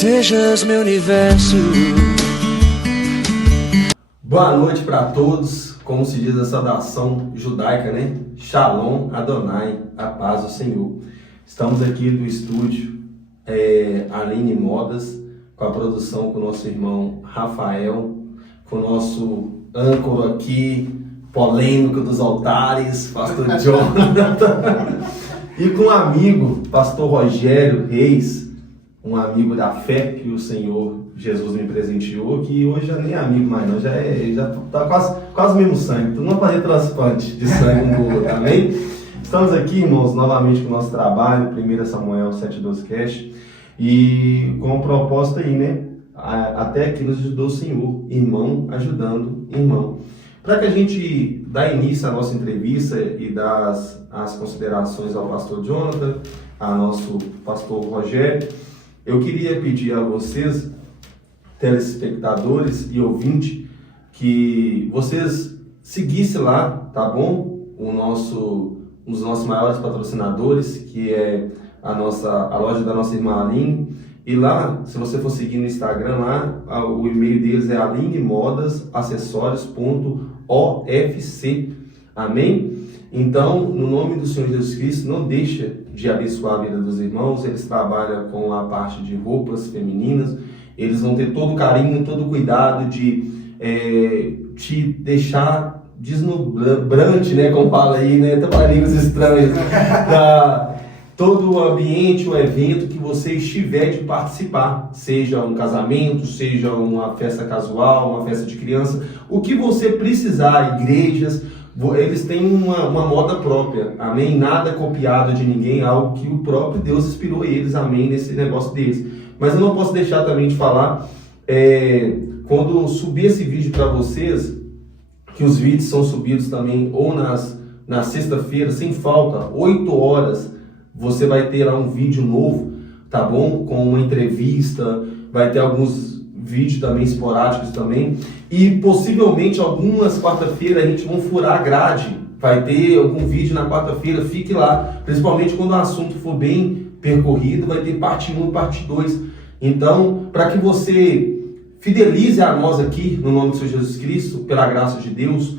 sejas meu universo. Boa noite para todos, como se diz a saudação judaica, né? Shalom Adonai, a paz do Senhor. Estamos aqui do estúdio Aline Modas, com a produção com o nosso irmão Rafael, com o nosso âncora aqui, polêmico dos altares, pastor Jonathan, e com o amigo, pastor Rogério Reis, um amigo da fé que o Senhor Jesus me presenteou, que hoje já nem é amigo mais não, já tá quase o mesmo sangue, tu não vai fazer transplante de sangue um do outro, amém? Estamos aqui, irmãos, novamente com o nosso trabalho, 1 Samuel 7:12 Cast, e com o propósito aí, né? Até que nos ajudou o Senhor, irmão ajudando irmão. Para que a gente dê início à nossa entrevista e dar as considerações ao pastor Jonathan, ao nosso pastor Rogério, eu queria pedir a vocês, telespectadores e ouvintes, que vocês seguissem lá, tá bom? Um dos nossos maiores patrocinadores, que é a loja da nossa irmã Aline. E lá, se você for seguir no Instagram, lá o e-mail deles é alinemodasacessorios.ofc. Amém? Então, no nome do Senhor Jesus Cristo, não deixa de abençoar a vida dos irmãos. Eles trabalham com a parte de roupas femininas. Eles vão ter todo o carinho, todo o cuidado de te deixar deslumbrante, né? Como fala aí, né? Trabalhinhos estranhos. Todo o ambiente, o evento que você estiver de participar, seja um casamento, seja uma festa casual, uma festa de criança, o que você precisar, igrejas, eles têm uma moda própria, amém? Nada copiado de ninguém, algo que o próprio Deus inspirou eles, amém, nesse negócio deles. Mas eu não posso deixar também de falar, quando subir esse vídeo para vocês, que os vídeos são subidos também ou na sexta-feira, sem falta, 8 horas, você vai ter lá um vídeo novo, tá bom? Com uma entrevista, vai ter alguns vídeos também esporádicos também. E possivelmente algumas quarta-feira a gente vai furar a grade. Vai ter algum vídeo na quarta-feira, fique lá. Principalmente quando o assunto for bem percorrido, vai ter parte 1 e parte 2. Então, para que você fidelize a nós aqui, no nome do Senhor Jesus Cristo, pela graça de Deus,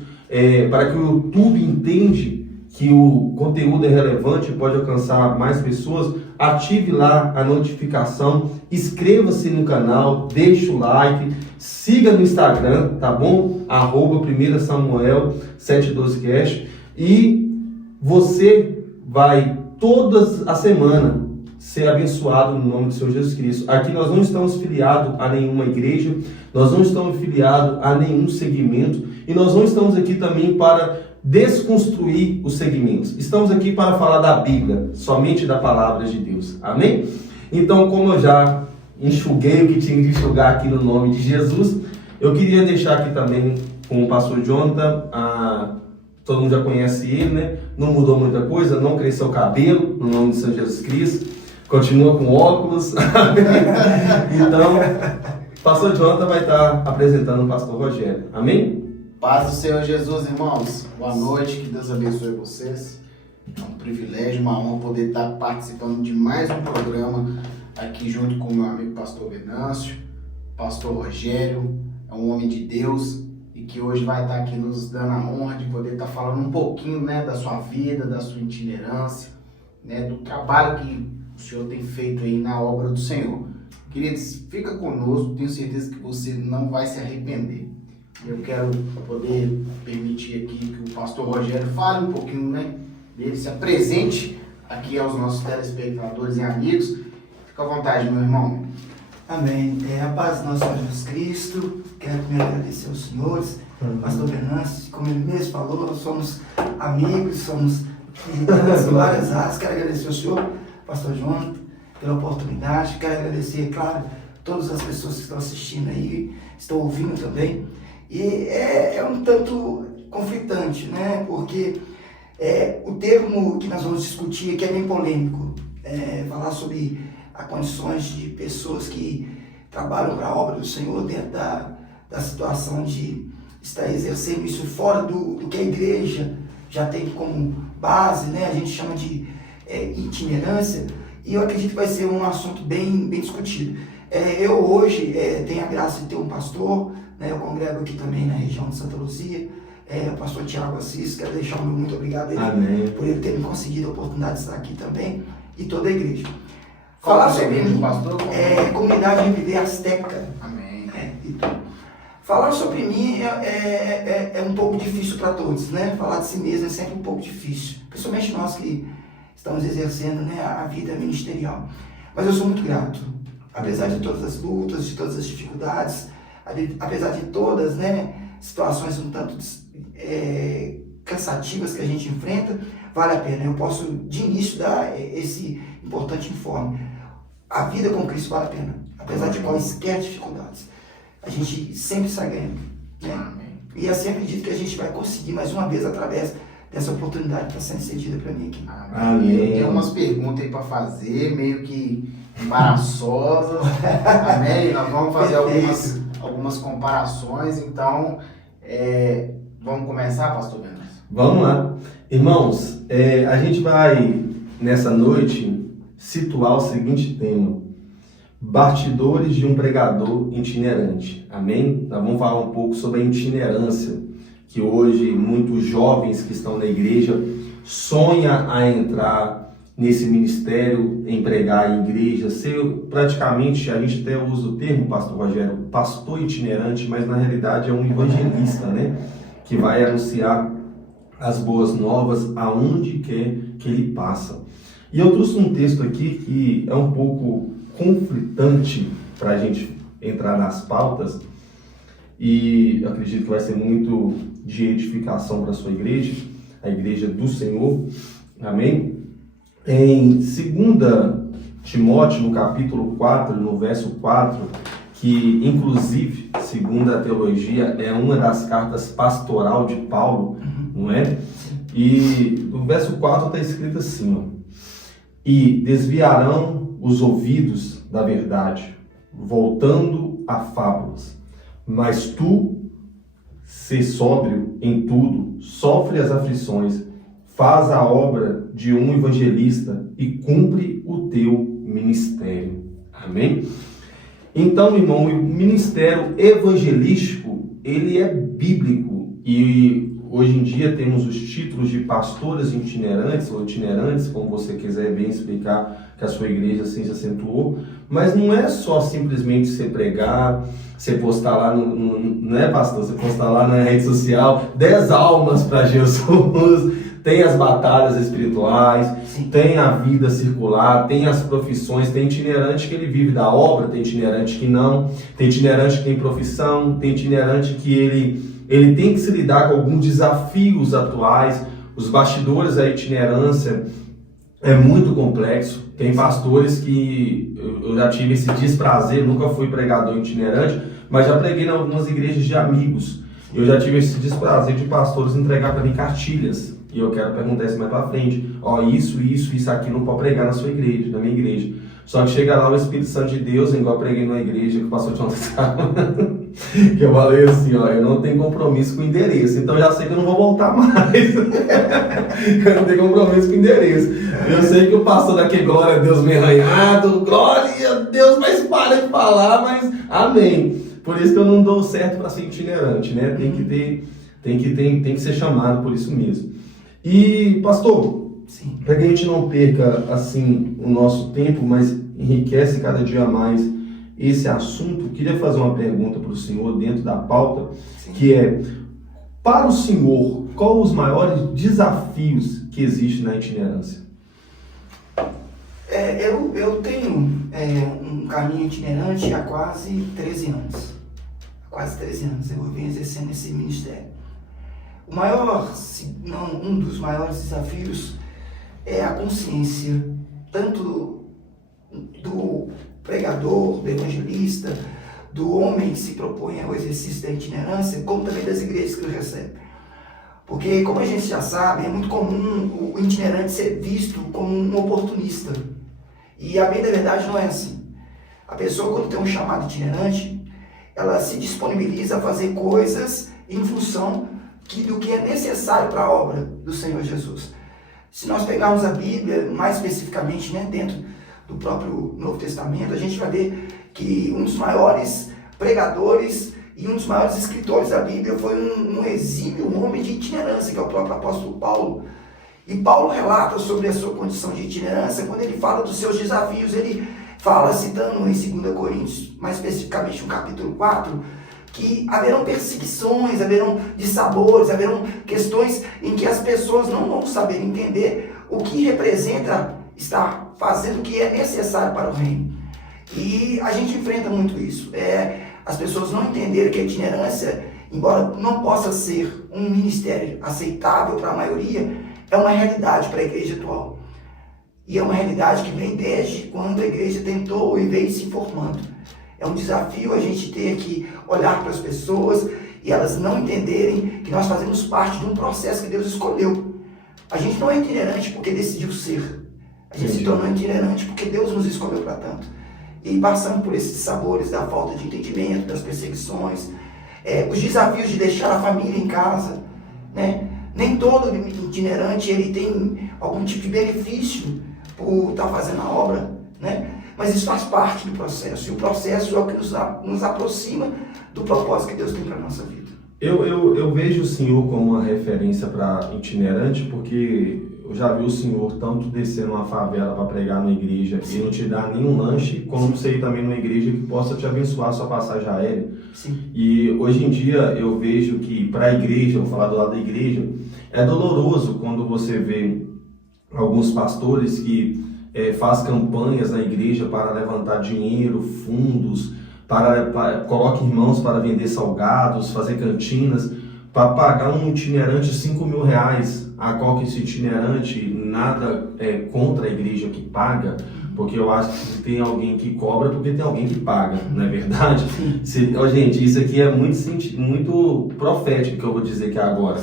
para que o YouTube entenda que o conteúdo é relevante e pode alcançar mais pessoas, ative lá a notificação, inscreva-se no canal, deixe o like, siga no Instagram, tá bom? @1 Samuel 7:12 Cast, e você vai todas as semanas ser abençoado no nome do Senhor Jesus Cristo. Aqui nós não estamos filiados a nenhuma igreja, nós não estamos filiados a nenhum segmento, e nós não estamos aqui também para desconstruir os segmentos. Estamos aqui para falar da Bíblia, somente da palavra de Deus. Amém? Então, como eu já enxuguei o que tinha de enxugar aqui no nome de Jesus, eu queria deixar aqui também com o pastor Jonathan, todo mundo já conhece ele, né? Não mudou muita coisa, não cresceu o cabelo, no nome de São Jesus Cristo, continua com óculos. Então, o pastor Jonathan vai estar apresentando o pastor Rogério. Amém? Paz do Senhor Jesus, irmãos. Boa noite, que Deus abençoe vocês. É um privilégio, uma honra poder estar participando de mais um programa aqui junto com o meu amigo pastor Venâncio, pastor Rogério, é um homem de Deus e que hoje vai estar aqui nos dando a honra de poder estar falando um pouquinho, né, da sua vida, da sua itinerância, né, do trabalho que o Senhor tem feito aí na obra do Senhor. Queridos, fica conosco, tenho certeza que você não vai se arrepender. Eu quero poder permitir aqui que o pastor Rogério fale um pouquinho, né, dele, se apresente aqui aos nossos telespectadores e amigos. Fica à vontade, meu irmão. Amém. A paz do nosso Senhor Jesus Cristo. Quero primeiro agradecer aos senhores, pastor Venâncio, como ele mesmo falou, nós somos amigos, somos de várias áreas. Quero agradecer ao senhor, pastor Jonathan, pela oportunidade. Quero agradecer, claro, todas as pessoas que estão assistindo aí, estão ouvindo também. E é um tanto conflitante, né? Porque o termo que nós vamos discutir aqui é bem polêmico. Falar sobre as condições de pessoas que trabalham para a obra do Senhor dentro da situação de estar exercendo isso fora do que a igreja já tem como base, né? A gente chama de itinerância. e eu acredito que vai ser um assunto bem discutido. Eu hoje tenho a graça de ter um pastor, né, eu congrego aqui também na região de Santa Luzia, o pastor Tiago Assis, quero deixar o meu muito obrigado a ele. Amém. Por ele ter me conseguido a oportunidade de estar aqui também, e toda a igreja. Falar Falar sobre mim, pastor? comunidade de viver Azteca. Amém. E tudo. Falar sobre mim é um pouco difícil para todos, né? Falar de si mesmo é sempre um pouco difícil, principalmente nós que estamos exercendo, né, a vida ministerial. Mas eu sou muito grato, apesar de todas as lutas, de todas as dificuldades, apesar de todas, né, situações um tanto cansativas que a gente enfrenta, vale a pena. Eu posso de início dar esse importante informe. A vida com Cristo vale a pena, apesar de quaisquer dificuldades. A gente sempre sai ganhando, né? Amém. E assim acredito que a gente vai conseguir mais uma vez através dessa oportunidade que está sendo cedida para mim aqui. Amém. Eu tenho umas perguntas aí para fazer, meio que embaraçosas. Amém? Nós vamos fazer algumas comparações, então vamos começar, pastor Venâncio? Vamos lá. Irmãos, a gente vai, nessa noite, situar o seguinte tema: bastidores de um pregador itinerante. Amém? Nós vamos falar um pouco sobre a itinerância, que hoje muitos jovens que estão na igreja sonham a entrar nesse ministério, em pregar a igreja, ser praticamente, a gente até usa o termo, pastor Rogério, pastor itinerante, mas na realidade é um evangelista, né? Que vai anunciar as boas novas aonde quer que ele passa. E eu trouxe um texto aqui que é um pouco conflitante para a gente entrar nas pautas, e eu acredito que vai ser muito de edificação para a sua igreja, a igreja do Senhor. Amém? Em 2 Timóteo, no capítulo 4, no verso 4, que inclusive, segundo a teologia, é uma das cartas pastoral de Paulo, não é? E no verso 4 está escrito assim, ó: e desviarão os ouvidos da verdade, voltando a fábulas. Mas tu, sê sóbrio em tudo, sofre as aflições, faz a obra de um evangelista e cumpre o teu ministério. Amém? Então, irmão, o ministério evangelístico, ele é bíblico, e hoje em dia temos os títulos de pastores itinerantes, ou itinerantes, como você quiser bem explicar, que a sua igreja assim se acentuou, mas não é só simplesmente você pregar, você postar lá, não é, pastor? Você postar lá na rede social 10 almas para Jesus, tem as batalhas espirituais, Sim. Tem a vida circular, tem as profissões, tem itinerante que ele vive da obra, tem itinerante que não, tem itinerante que tem profissão, tem itinerante que ele tem que se lidar com alguns desafios atuais. Os bastidores da itinerância é muito complexo. Tem pastores que eu já tive esse desprazer, nunca fui pregador itinerante, mas já preguei em algumas igrejas de amigos. Eu já tive esse desprazer de pastores entregar para mim cartilhas. E eu quero perguntar isso mais para frente. Ó, isso aqui não pode pregar na sua igreja, na minha igreja. Só que chega lá o Espírito Santo de Deus, igual eu preguei numa igreja que o pastor Tião que eu falei assim, ó, eu não tenho compromisso com o endereço, então já sei que eu não vou voltar mais. Eu não tenho compromisso com o endereço. Eu sei que o pastor daqui, glória a Deus, me arranhado, glória a Deus, mas para de falar, mas amém. Por isso que eu não dou certo para ser itinerante, né? Tem que ser chamado por isso mesmo. E, pastor, para que a gente não perca assim o nosso tempo, mas enriquece cada dia mais esse assunto, queria fazer uma pergunta para o senhor dentro da pauta, que é: para o senhor, qual os maiores desafios que existem na itinerância? Eu tenho um caminho itinerante há quase 13 anos. Há quase 13 anos eu venho exercendo esse ministério. O maior, se não um dos maiores desafios, é a consciência, tanto do pregador, do evangelista, do homem que se propõe ao exercício da itinerância, como também das igrejas que o recebem. Porque, como a gente já sabe, é muito comum o itinerante ser visto como um oportunista. E a bem da verdade não é assim. A pessoa, quando tem um chamado itinerante, ela se disponibiliza a fazer coisas em função do que é necessário para a obra do Senhor Jesus. Se nós pegarmos a Bíblia, mais especificamente, né, dentro do próprio Novo Testamento, a gente vai ver que um dos maiores pregadores e um dos maiores escritores da Bíblia foi um exímio homem de itinerância, que é o próprio apóstolo Paulo. E Paulo relata sobre a sua condição de itinerância quando ele fala dos seus desafios. Ele fala, citando em 2 Coríntios, mais especificamente no capítulo 4, que haverão perseguições, haverão dissabores, haverão questões em que as pessoas não vão saber entender o que representa estar fazendo o que é necessário para o reino. E a gente enfrenta muito isso. As pessoas não entenderem que a itinerância, embora não possa ser um ministério aceitável para a maioria, é uma realidade para a igreja atual. E é uma realidade que vem desde quando a igreja tentou e veio se formando. É um desafio a gente ter que olhar para as pessoas e elas não entenderem que nós fazemos parte de um processo que Deus escolheu. A gente não é itinerante porque decidiu ser. A gente se tornou itinerante porque Deus nos escolheu para tanto. E passando por esses sabores da falta de entendimento, das perseguições, os desafios de deixar a família em casa, né? Nem todo itinerante ele tem algum tipo de benefício por estar fazendo a obra, né? Mas isso faz parte do processo, e o processo é o que nos aproxima do propósito que Deus tem para a nossa vida. Eu vejo o senhor como uma referência para itinerante, porque eu já vi o senhor tanto descer numa favela para pregar numa igreja e não te dar nenhum lanche, como você ir também numa igreja que possa te abençoar a sua passagem aérea. Sim. E hoje em dia eu vejo que para a igreja, vou falar do lado da igreja, é doloroso quando você vê alguns pastores que faz campanhas na igreja para levantar dinheiro, fundos, coloca irmãos para vender salgados, fazer cantinas, para pagar um itinerante R$5.000, a qual que esse itinerante nada contra a igreja que paga, porque eu acho que se tem alguém que cobra, porque tem alguém que paga, não é verdade? Gente, isso aqui é muito profético que eu vou dizer aqui agora.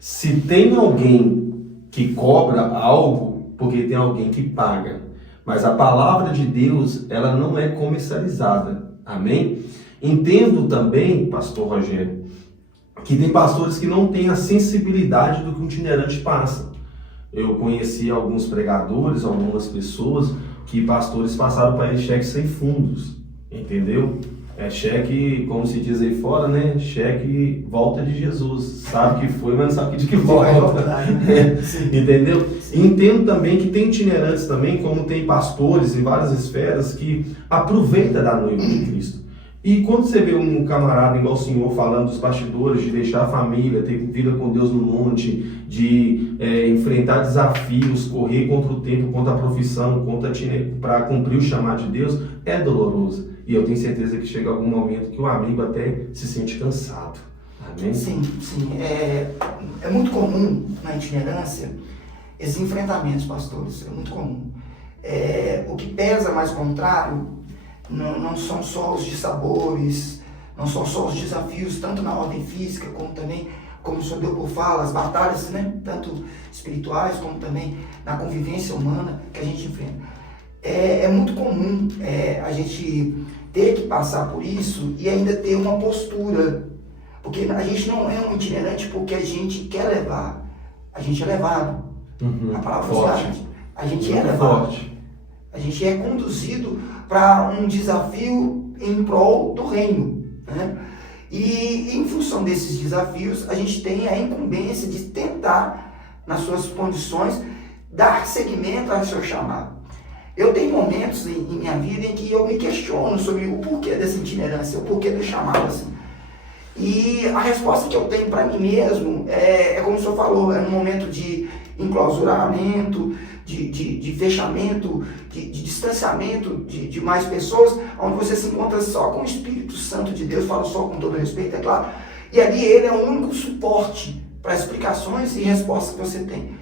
Se tem alguém que cobra algo, porque tem alguém que paga. Mas a palavra de Deus, ela não é comercializada. Amém? Entendo também, pastor Rogério, que tem pastores que não têm a sensibilidade do que um itinerante passa. Eu conheci alguns pregadores, algumas pessoas, que pastores passaram para eles cheques sem fundos. Entendeu? Cheque, como se diz aí fora, né? Cheque volta de Jesus. Sabe que foi, mas não sabe de que volta. Entendeu? E entendo também que tem itinerantes também, como tem pastores em várias esferas, que aproveita da noiva de Cristo. E quando você vê um camarada igual o senhor falando dos bastidores, de deixar a família, ter vida com Deus no monte, de enfrentar desafios, correr contra o tempo, contra a profissão, para cumprir o chamado de Deus, é doloroso. E eu tenho certeza que chega algum momento que o amigo até se sente cansado. Amém? Sim. É muito comum na itinerância esses enfrentamentos, pastores. É muito comum. O que pesa mais contrário não são só os dissabores, não são só os desafios, tanto na ordem física, como também, como o senhor deu por fala, as batalhas, né? Tanto espirituais, como também na convivência humana que a gente enfrenta. É muito comum a gente ter que passar por isso e ainda ter uma postura, porque a gente não é um itinerante porque a gente quer levar, a gente é levado. A palavra forte. A gente é levado. Forte. A gente é conduzido para um desafio em prol do reino, né? E em função desses desafios, a gente tem a incumbência de tentar, nas suas condições, dar seguimento ao seu chamado. Eu tenho momentos em minha vida em que eu me questiono sobre o porquê dessa itinerância, o porquê do chamado, assim. E a resposta que eu tenho para mim mesmo como o senhor falou, é um momento de enclausuramento, de fechamento, de distanciamento de mais pessoas, onde você se encontra só com o Espírito Santo de Deus, falo só com todo respeito, é claro, e ali ele é o único suporte para explicações e respostas que você tem.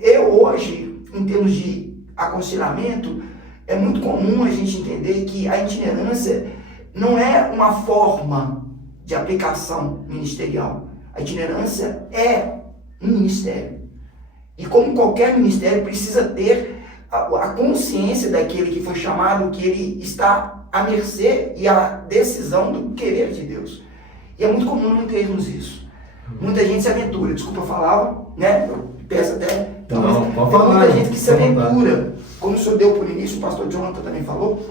Eu hoje, em termos de aconselhamento, é muito comum a gente entender que a itinerância não é uma forma de aplicação ministerial. A itinerância é um ministério. E como qualquer ministério, precisa ter a consciência daquele que foi chamado, que ele está à mercê e à decisão do querer de Deus. E é muito comum não termos isso. Muita gente se aventura, desculpa falar, né? Eu peço até... Não, tem muita gente que se aventura como o senhor deu por início, o pastor Jonathan também falou,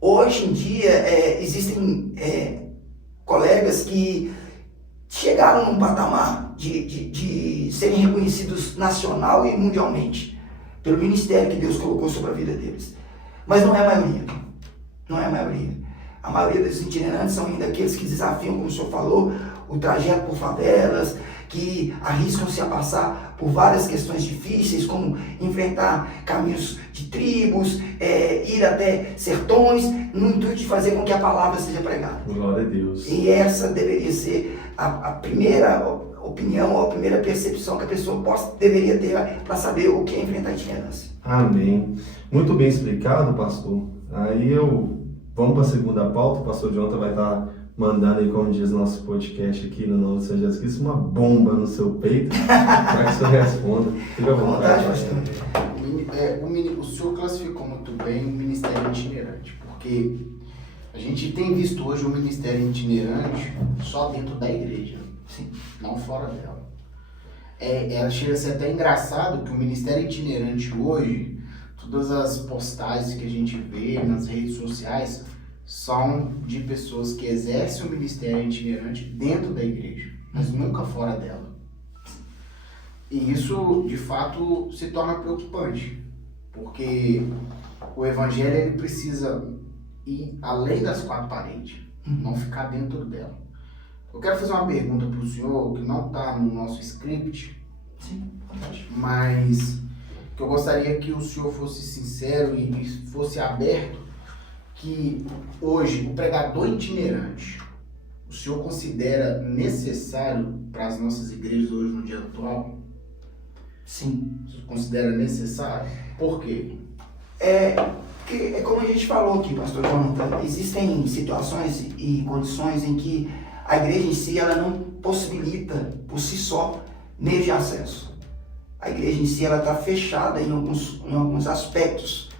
hoje em dia existem colegas que chegaram num patamar de serem reconhecidos nacional e mundialmente pelo ministério que Deus colocou sobre a vida deles. Mas não é a maioria. Não é a maioria. A maioria dos itinerantes são ainda aqueles que desafiam, como o senhor falou, o trajeto por favelas, que arriscam-se a passar por várias questões difíceis, como enfrentar caminhos de tribos, ir até sertões, no intuito de fazer com que a palavra seja pregada. Glória a Deus. E essa deveria ser a primeira opinião, ou a primeira percepção que a pessoa deveria ter para saber o que é enfrentar a itinerância. Amém. Muito bem explicado, pastor. Aí vamos para a segunda pauta. O pastor Jonathan vai estar mandando aí, como diz nosso podcast aqui no nome do Senhor Jesus Cristo, uma bomba no seu peito, para que o senhor responda. Fica à vontade, pastor. O senhor classificou muito bem o ministério itinerante, porque a gente tem visto hoje o ministério itinerante só dentro da igreja, sim, não fora dela. Chega a ser até engraçado que o ministério itinerante hoje, todas as postagens que a gente vê nas redes sociais, são de pessoas que exercem o ministério itinerante dentro da igreja, mas nunca fora dela. E isso, de fato, se torna preocupante, porque o evangelho ele precisa ir além das quatro paredes, não ficar dentro dela. Eu quero fazer uma pergunta para o senhor, que não está no nosso script, sim, mas que eu gostaria que o senhor fosse sincero e fosse aberto, que hoje o pregador itinerante, o senhor considera necessário para as nossas igrejas hoje no dia atual? Sim. O senhor considera necessário? Por quê? Como a gente falou aqui, pastor Jonathan, existem situações e condições em que a igreja em si ela não possibilita por si só meios de acesso. A igreja em si ela está fechada em alguns aspectos.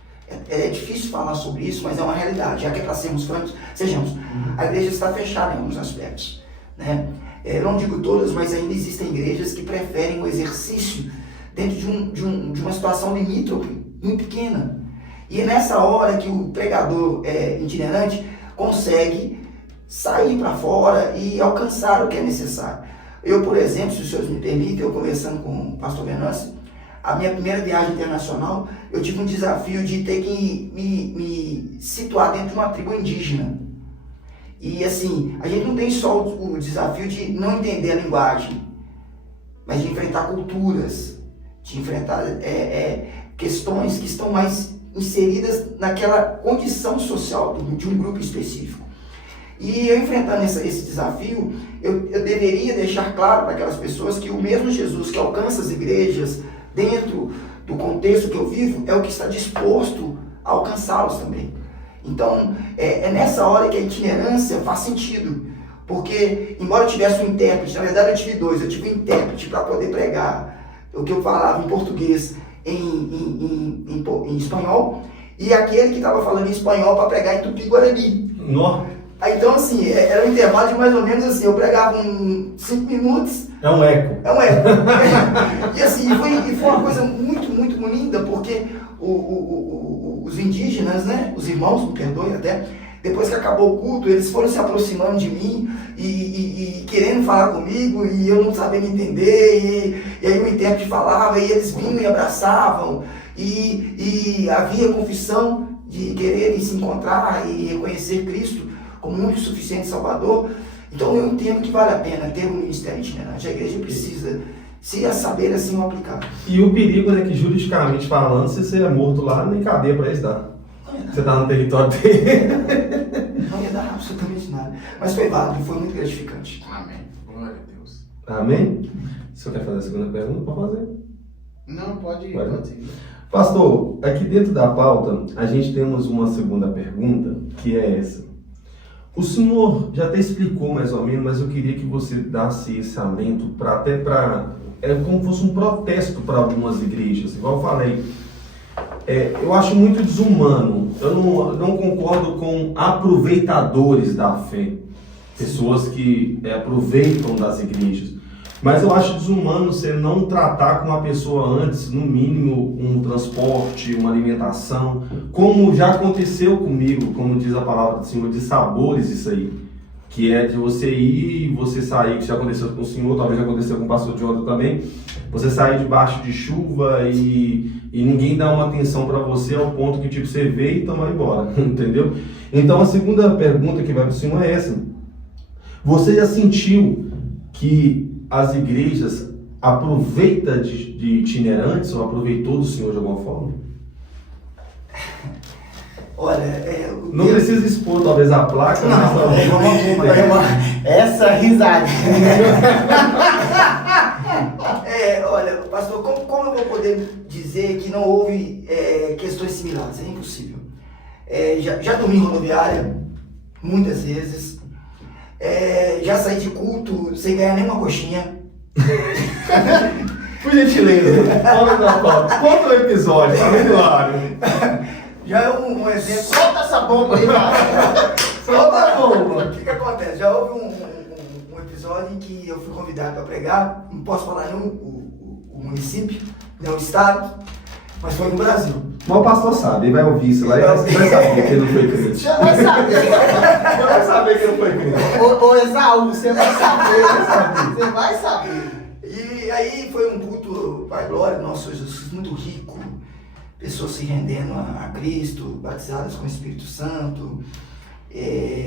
É difícil falar sobre isso, mas é uma realidade. Já que é para sermos francos, sejamos. A igreja está fechada em alguns aspectos, né? Eu não digo todas, mas ainda existem igrejas que preferem o exercício dentro de uma situação limítrofe, muito pequena. E é nessa hora que o pregador itinerante consegue sair para fora e alcançar o que é necessário. Eu, por exemplo, se os senhores me permitem, eu conversando com o pastor Venâncio, a minha primeira viagem internacional, eu tive um desafio de ter que me situar dentro de uma tribo indígena. E assim, a gente não tem só o desafio de não entender a linguagem, mas de enfrentar culturas, de enfrentar questões que estão mais inseridas naquela condição social de um grupo específico. E eu enfrentando esse desafio, eu deveria deixar claro para aquelas pessoas que o mesmo Jesus que alcança as igrejas dentro do contexto que eu vivo, é o que está disposto a alcançá-los também. Então, é nessa hora que a itinerância faz sentido, porque, embora eu tivesse um intérprete, na verdade eu tive dois, eu tive um intérprete para poder pregar o que eu falava em português em espanhol, e aquele que estava falando em espanhol para pregar em Tupi-Guarani. Então, assim, era um intervalo de mais ou menos assim, eu pregava 5 minutos. É um eco. E assim, foi uma coisa muito, muito linda, porque os indígenas, né, os irmãos, me perdoem até, depois que acabou o culto, eles foram se aproximando de mim e querendo falar comigo, e eu não sabia me entender, e aí o intérprete falava, e eles vinham e abraçavam, e havia confissão de quererem se encontrar e reconhecer Cristo como único e suficiente Salvador. Então eu entendo que vale a pena ter um ministério itinerante. A igreja precisa se saber assim o aplicar. E o perigo é que, juridicamente falando, se você é morto lá, nem cadeia para eles dar. Você está no território dele. Não ia dar absolutamente nada. Mas foi válido, foi muito gratificante. Amém. Glória a Deus. Amém? Se você quer fazer a segunda pergunta, pode fazer. Não, pode ir. Pastor, aqui dentro da pauta, a gente temos uma segunda pergunta, que é essa. O senhor já até explicou mais ou menos, mas eu queria que você desse esse alento é como se fosse um protesto para algumas igrejas, igual eu falei. Eu acho muito desumano, eu não concordo com aproveitadores da fé, pessoas que aproveitam das igrejas, Mas eu acho desumano você não tratar com uma pessoa antes, no mínimo, um transporte, uma alimentação, como já aconteceu comigo, como diz a palavra do Senhor, de sabores isso aí. Que é de você ir e você sair, que já aconteceu com o senhor, talvez já aconteceu com o pastor Jonathan também, você sair debaixo de chuva e ninguém dá uma atenção para você ao ponto que tipo, você vê e vai embora, entendeu? Então a segunda pergunta que vai para o senhor é essa. Você já sentiu que as igrejas aproveitam de itinerantes ou aproveitou do senhor de alguma forma? Olha, não precisa expor talvez a placa, essa risadinha. Olha, pastor, como eu vou poder dizer que não houve questões similares? É impossível. Já dormi em rodoviária, muitas vezes. Já saí de culto sem ganhar nenhuma coxinha. Por gentileza, conta o episódio, tá vendo, Lário? Já é um exemplo. Solta essa bomba aí, cara. Solta a bomba. O que acontece? Já houve um episódio em que eu fui convidado para pregar, não posso falar nem o município, nem o estado, mas foi no Brasil. Mas o pastor sabe, ele vai ouvir isso lá e vai saber que ele não foi crente. Já vai saber. Você vai saber que ele não foi crente. Ô Esaú, você vai saber. Você vai saber. E aí foi um culto, Pai Glória, nosso Jesus, muito rico. Pessoas se rendendo a Cristo, batizadas com o Espírito Santo.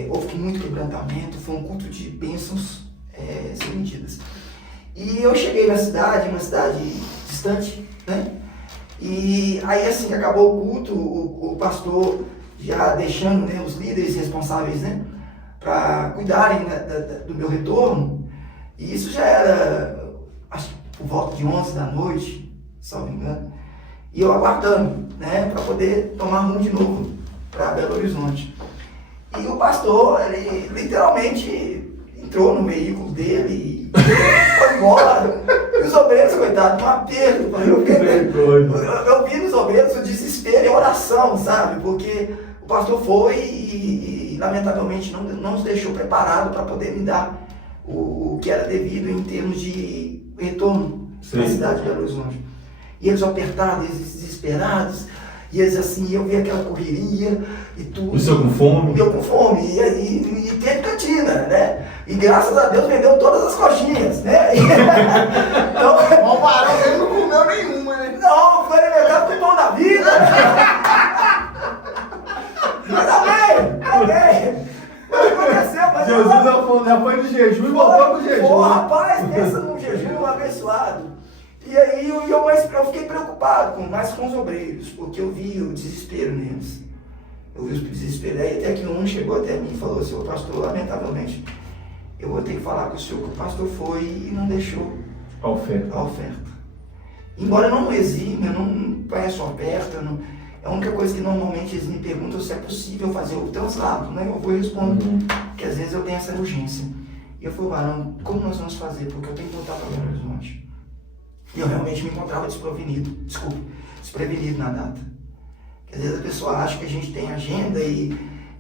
Houve muito quebrantamento, foi um culto de bênçãos sem medidas. E eu cheguei na cidade, uma cidade distante, né? E aí assim que acabou o culto, o pastor já deixando, né, os líderes responsáveis, né, para cuidarem, né, do meu retorno. E isso já era, acho que por volta de 11 da noite, se não me engano. E eu aguardando, né, para poder tomar rumo de novo para Belo Horizonte. E o pastor, ele literalmente entrou no veículo dele e foi embora. E os obreiros, coitado, um aperto. Eu vi nos obreiros o desespero e a oração, sabe? Porque o pastor foi e lamentavelmente não nos deixou preparado para poder me dar o que era devido em termos de retorno à cidade de Belo Horizonte. E eles apertados, eles desesperados, e eles assim, eu vi aquela correria e tudo. O senhor com fome? Eu com fome, e teve cantina, né? E graças a Deus vendeu todas as coxinhas, né? Então, o varão ele não comeu nenhuma, né? Não, foi alimentado com o pão da vida. Mas amém. Mas aconteceu, mas Jesus já foi de jejum e voltou pro jejum. Pô, rapaz, pensa num jejum abençoado. E aí eu fiquei preocupado mais com os obreiros, porque eu vi o desespero neles. Eu vi o desespero. Aí até que um chegou até mim e falou assim: pastor, lamentavelmente, eu vou ter que falar com o senhor que o pastor foi e não deixou a oferta. Embora eu não exime, eu não peço oferta, a única coisa que normalmente eles me perguntam se é possível fazer o translado, né? Eu vou e respondo, porque às vezes eu tenho essa urgência. E eu falei: varão, como nós vamos fazer? Porque eu tenho que voltar para Belo Horizonte. E eu realmente me encontrava desprevenido na data. Porque às vezes a pessoa acha que a gente tem agenda e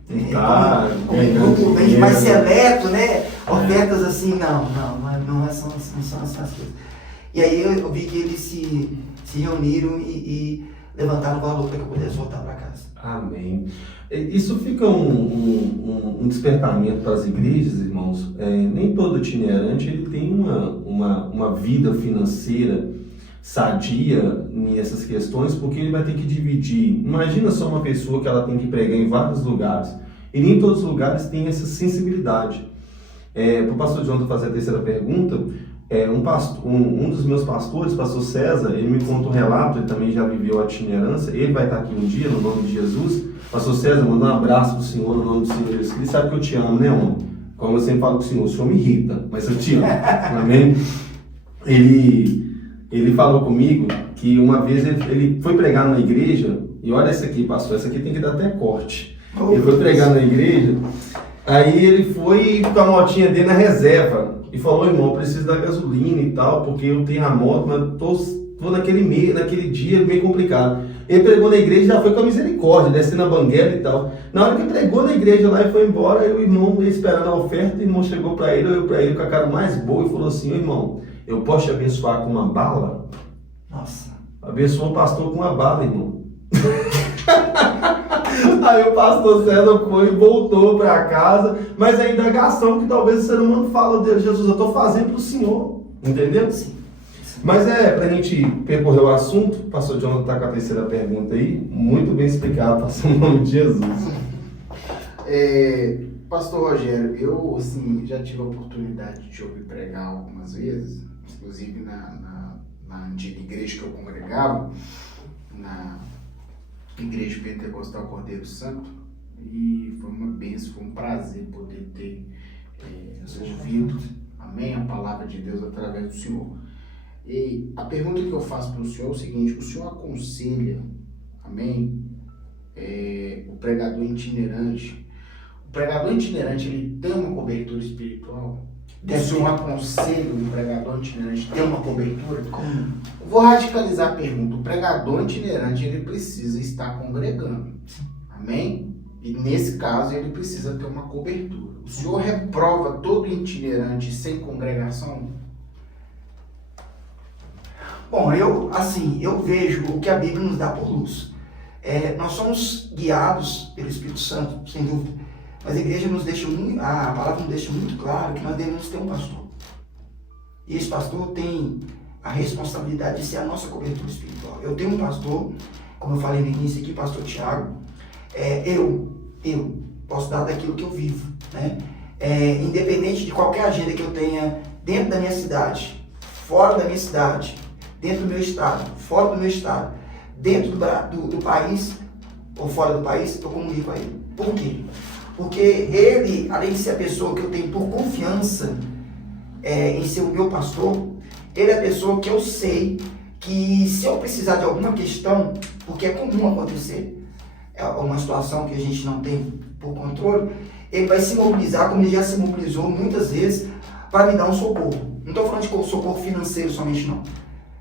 como um grupo bem mais seleto, né? Ofertas assim, não são essas coisas. E aí eu vi que eles se reuniram e levantaram o valor para que eu pudesse voltar para casa. Amém. Isso fica um despertamento para as igrejas, irmãos. Nem todo itinerante ele tem uma vida financeira sadia nessas questões, porque ele vai ter que dividir. Imagina só uma pessoa que ela tem que pregar em vários lugares, e nem todos os lugares têm essa sensibilidade. Para o pastor Jonathan fazer a terceira pergunta, um dos meus pastores, pastor César, ele me conta um relato, ele também já viveu a itinerância, ele vai estar aqui um dia, no nome de Jesus. Pastor César, manda um abraço para o senhor, no nome do Senhor Jesus Cristo. Ele sabe que eu te amo, né, homem? Como eu sempre falo com o senhor me irrita, mas eu te amo. Amém? Ele falou comigo que uma vez ele foi pregar numa igreja, e olha essa aqui, pastor, essa aqui tem que dar até corte. Ele foi pregar na igreja, aí ele foi com a motinha dele na reserva, e falou: irmão, eu preciso da gasolina e tal, porque eu tenho a moto, mas tô naquele dia meio complicado. Ele pregou na igreja e já foi com a misericórdia, descendo a banguela e tal. Na hora que pregou na igreja lá e foi embora, o irmão esperando a oferta, o irmão chegou para ele, olhou para ele com a cara mais boa e falou assim: irmão, eu posso te abençoar com uma bala? Nossa. Abençoou o pastor com uma bala, irmão. Aí o pastor César foi e voltou para casa, mas a indagação que talvez o ser humano fala, Deus, Jesus, eu estou fazendo para o Senhor, entendeu? Sim. Mas para a gente percorrer o assunto, o pastor Jonathan está com a terceira pergunta aí, muito bem explicado, pastor, em nome de Jesus. Pastor Rogério, eu assim, já tive a oportunidade de te ouvir pregar algumas vezes, inclusive na antiga igreja que eu congregava, na Igreja Pentecostal Cordeiro Santo, e foi uma bênção, foi um prazer poder ter ouvido, amém, a palavra de Deus através do Senhor. E a pergunta que eu faço para o Senhor é o seguinte: o Senhor aconselha, amém, o pregador itinerante? O pregador itinerante, ele tem uma cobertura espiritual? O Senhor aconselha o pregador itinerante ter uma cobertura? Como? Vou radicalizar a pergunta. O pregador itinerante, ele precisa estar congregando. Amém? E nesse caso, ele precisa ter uma cobertura. O Senhor reprova todo itinerante sem congregação? Bom, eu vejo o que a Bíblia nos dá por luz. Nós somos guiados pelo Espírito Santo, sem dúvida. Mas a igreja a palavra nos deixa muito claro que nós devemos ter um pastor. E esse pastor tem a responsabilidade de ser a nossa cobertura espiritual. Eu tenho um pastor, como eu falei no início aqui, pastor Tiago. Eu posso dar daquilo que eu vivo, né? Independente de qualquer agenda que eu tenha dentro da minha cidade, fora da minha cidade, dentro do meu estado, fora do meu estado, dentro do país ou fora do país, eu comunico a ele. Por quê? Porque ele, além de ser a pessoa que eu tenho por confiança em ser o meu pastor, ele é a pessoa que eu sei que se eu precisar de alguma questão, porque é comum acontecer, é uma situação que a gente não tem por controle, ele vai se mobilizar, como ele já se mobilizou muitas vezes, para me dar um socorro. Não estou falando de socorro financeiro somente, não.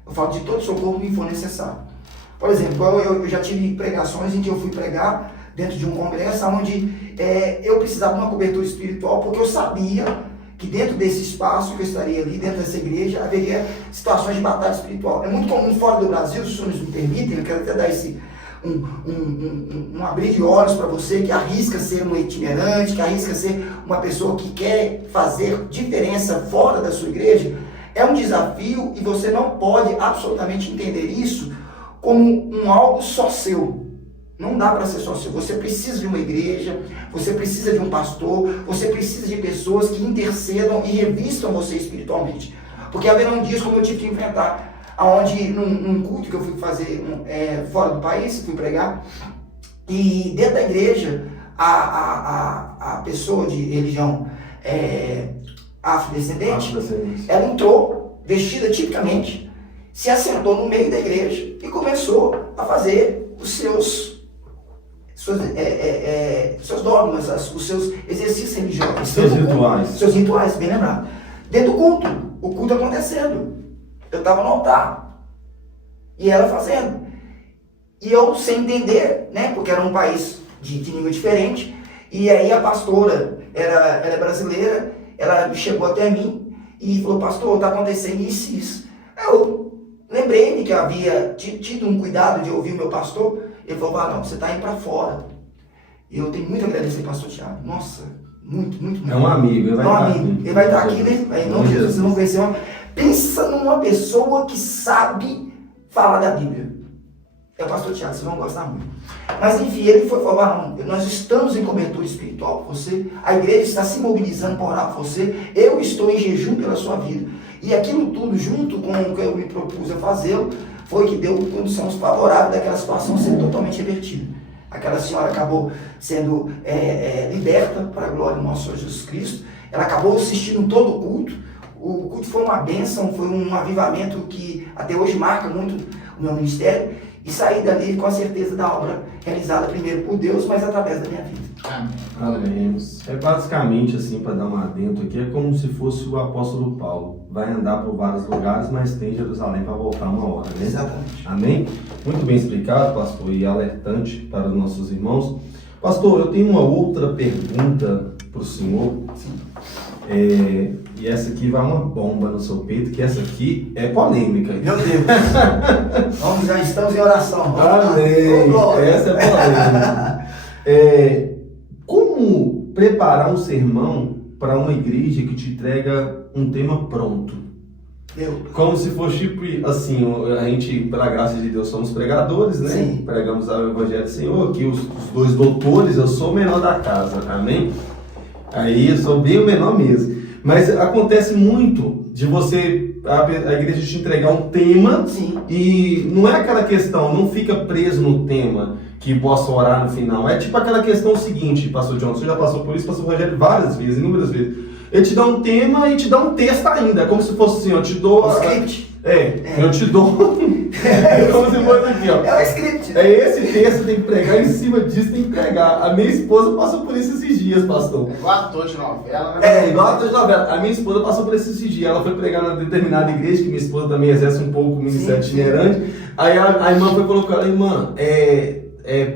Eu falo de todo socorro que me for necessário. Por exemplo, eu já tive pregações em que eu fui pregar dentro de um congresso onde eu precisava de uma cobertura espiritual, porque eu sabia que dentro desse espaço que eu estaria ali, dentro dessa igreja, haveria situações de batalha espiritual. É muito comum fora do Brasil, se os senhores me permitem, eu quero até dar um abrir de olhos para você que arrisca ser um itinerante, que arrisca ser uma pessoa que quer fazer diferença fora da sua igreja. É um desafio e você não pode absolutamente entender isso como algo só seu. Não dá para ser só seu. Você precisa de uma igreja, você precisa de um pastor, você precisa de pessoas que intercedam e revistam você espiritualmente. Porque haverão dias como eu tive que enfrentar, onde num culto que eu fui fazer fora do país, fui pregar, e dentro da igreja, a pessoa de religião afrodescendente, ela entrou vestida tipicamente, se assentou no meio da igreja e começou a fazer os seus dogmas, os seus exercícios religiosos. Seus rituais, bem lembrado. Dentro do culto, o culto acontecendo. Eu estava no altar. E ela fazendo. E eu sem entender, né? Porque era um país de língua diferente. E aí a pastora, ela é brasileira, ela chegou até mim e falou: pastor, está acontecendo isso e isso. Eu lembrei-me que havia tido um cuidado de ouvir o meu pastor. Ele falou: não, você está indo para fora. E eu tenho muito a agradecer ao pastor Tiago. Nossa, muito. É um amigo, ele vai estar aqui. Ele vai estar aqui, né? Em nome de Jesus, vocês vão conhecer Pensa numa pessoa que sabe falar da Bíblia. É o pastor Tiago, vocês vão gostar muito. Mas enfim, ele foi falar: não, nós estamos em cobertura espiritual por você, a igreja está se mobilizando para orar por você, eu estou em jejum pela sua vida. E aquilo tudo, junto com o que eu me propus a fazê-lo, foi que deu condições favoráveis daquela situação ser totalmente revertida. Aquela senhora acabou sendo liberta para a glória do nosso Senhor Jesus Cristo. Ela acabou assistindo todo o culto. O culto foi uma bênção, foi um avivamento que até hoje marca muito o meu ministério. E saí dali com a certeza da obra realizada primeiro por Deus, mas através da minha vida. Amém. Basicamente, assim, para dar um adendo aqui, é como se fosse o apóstolo Paulo. Vai andar por vários lugares, mas tem Jerusalém para voltar uma hora, né? Exatamente. Amém? Muito bem explicado, pastor, e alertante para os nossos irmãos. Pastor, eu tenho uma outra pergunta para o senhor. Sim. E essa aqui vai uma bomba no seu peito, que essa aqui é polêmica. Meu Deus. Vamos, já estamos em oração. Vamos lá. Amém. Oh, glória. Essa é polêmica. Como preparar um sermão para uma igreja que te entrega um tema pronto? Como se fosse tipo assim, a gente, pela graça de Deus, somos pregadores, né? Sim. Pregamos o Evangelho do Senhor, aqui os dois doutores, eu sou o menor da casa, amém? Aí eu sou bem o menor mesmo. Mas acontece muito de você, a igreja te entregar um tema. Sim. E não é aquela questão, não fica preso no tema que possa orar no final. É tipo aquela questão seguinte, pastor John, você já passou por isso, pastor Rogério, várias vezes, inúmeras vezes. Ele te dá um tema e te dá um texto ainda. É como se fosse assim, eu te dou... Script. Eu te dou... É como se fosse aqui, ó. É o script. É esse texto, tem que pregar, em cima disso tem que pregar. A minha esposa passou por isso esses dias, pastor. É igual ator de novela, né? Igual ator de novela. A minha esposa passou por esses dias. Ela foi pregar na determinada igreja, que minha esposa também exerce um pouco o ministério itinerante. Aí a irmã foi colocar ela, irmã,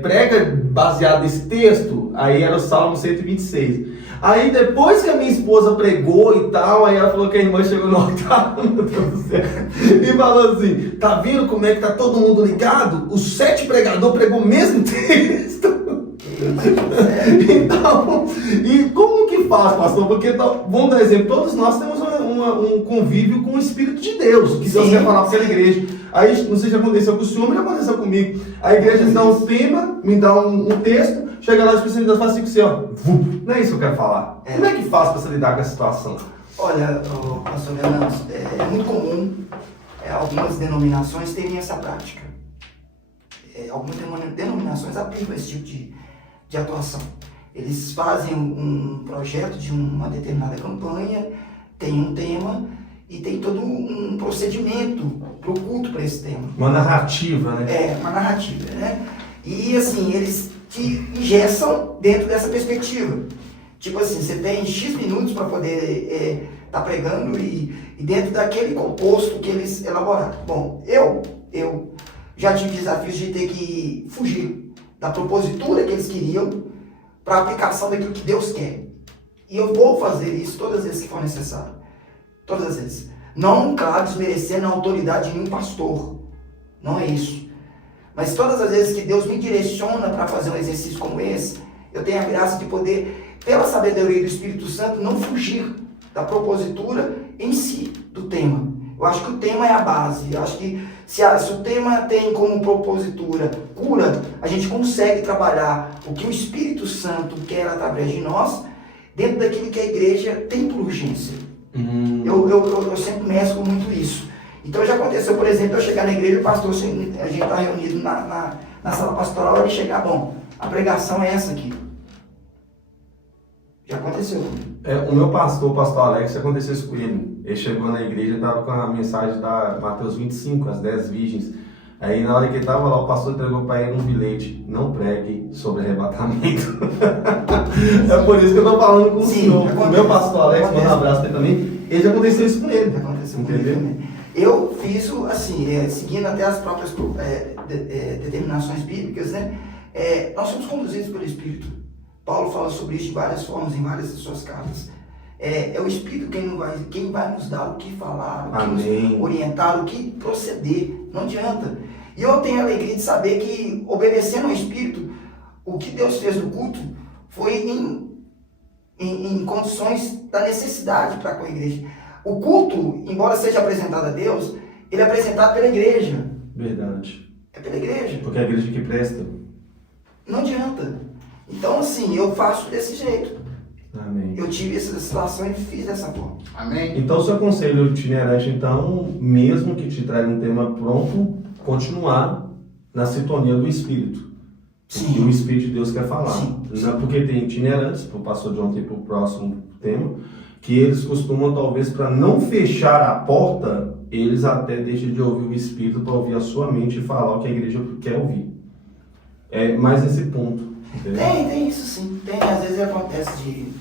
prega baseado nesse texto. Aí era o Salmo 126. Aí depois que a minha esposa pregou e tal, aí ela falou que a irmã chegou no altar, meu Deus do céu, e falou assim, tá vendo como é que tá todo mundo ligado? Os 7 pregadores pregou o mesmo texto. Então, e como que faz, pastor? Porque, vamos dar exemplo, todos nós temos um convívio com o Espírito de Deus, que Deus quer falar para aquela igreja. Aí, não sei se aconteceu com o senhor, mas já aconteceu comigo. A igreja me dá um tema, me dá um texto, chega lá, o Espírito de Deus fala assim, ó, não é isso que eu quero falar. Como é que faz para você lidar com essa situação? Olha, pastor Venâncio, é muito comum algumas denominações terem essa prática. Algumas denominações aplicam esse tipo de atuação. Eles fazem um projeto de uma determinada campanha, tem um tema e tem todo um procedimento para o culto para esse tema. Uma narrativa, né? Uma narrativa, né? E assim, eles te engessam dentro dessa perspectiva. Tipo assim, você tem X minutos para poder tá pregando e dentro daquele composto que eles elaboraram. Bom, eu já tive desafios de ter que fugir da propositura que eles queriam para a aplicação daquilo que Deus quer. E eu vou fazer isso todas as vezes que for necessário. Todas as vezes. Não, claro, desmerecendo a autoridade de nenhum pastor. Não é isso. Mas todas as vezes que Deus me direciona para fazer um exercício como esse, eu tenho a graça de poder, pela sabedoria do Espírito Santo, não fugir da propositura em si, do tema. Eu acho que o tema é a base. Eu acho que se o tema tem como propositura cura, a gente consegue trabalhar o que o Espírito Santo quer através de nós, dentro daquilo que a igreja tem por urgência. Eu sempre mesclo muito isso. Então já aconteceu, por exemplo, eu chegar na igreja e o pastor, a gente está reunido na sala pastoral, ele chegar, bom, a pregação é essa aqui. Já aconteceu. O meu pastor, o pastor Alex, aconteceu isso com ele. Ele chegou na igreja e estava com a mensagem da Mateus 25, as 10 virgens. Aí na hora que ele estava lá, o pastor entregou para ele um bilhete: não pregue sobre arrebatamento. É por isso que eu estou falando com o senhor. O meu pastor Alex, manda um abraço para ele também. Ele já aconteceu isso com ele. Aconteceu com ele também. Eu fiz assim, seguindo até as próprias determinações bíblicas, né? Nós somos conduzidos pelo Espírito. Paulo fala sobre isso de várias formas, em várias de suas cartas. É o Espírito quem vai nos dar o que falar, o que nos orientar, o que proceder. Não adianta. E eu tenho a alegria de saber que, obedecendo ao Espírito, o que Deus fez no culto foi em condições da necessidade para com a igreja. O culto, embora seja apresentado a Deus, ele é apresentado pela igreja. Verdade. É pela igreja. Porque é a igreja que presta. Não adianta. Então, assim, eu faço desse jeito. Amém. Eu tive essa situação e fiz dessa forma. Amém? Então, seu conselho itinerante, então, mesmo que te traga um tema pronto, continuar na sintonia do Espírito. Sim. Que o Espírito de Deus quer falar. Sim. Não é porque tem itinerantes, para o pastor John ter para o próximo tema, que eles costumam, talvez, para não fechar a porta, eles até deixam de ouvir o Espírito para ouvir a sua mente e falar o que a igreja quer ouvir. É mais esse ponto. Entendeu? Tem isso sim. Às vezes acontece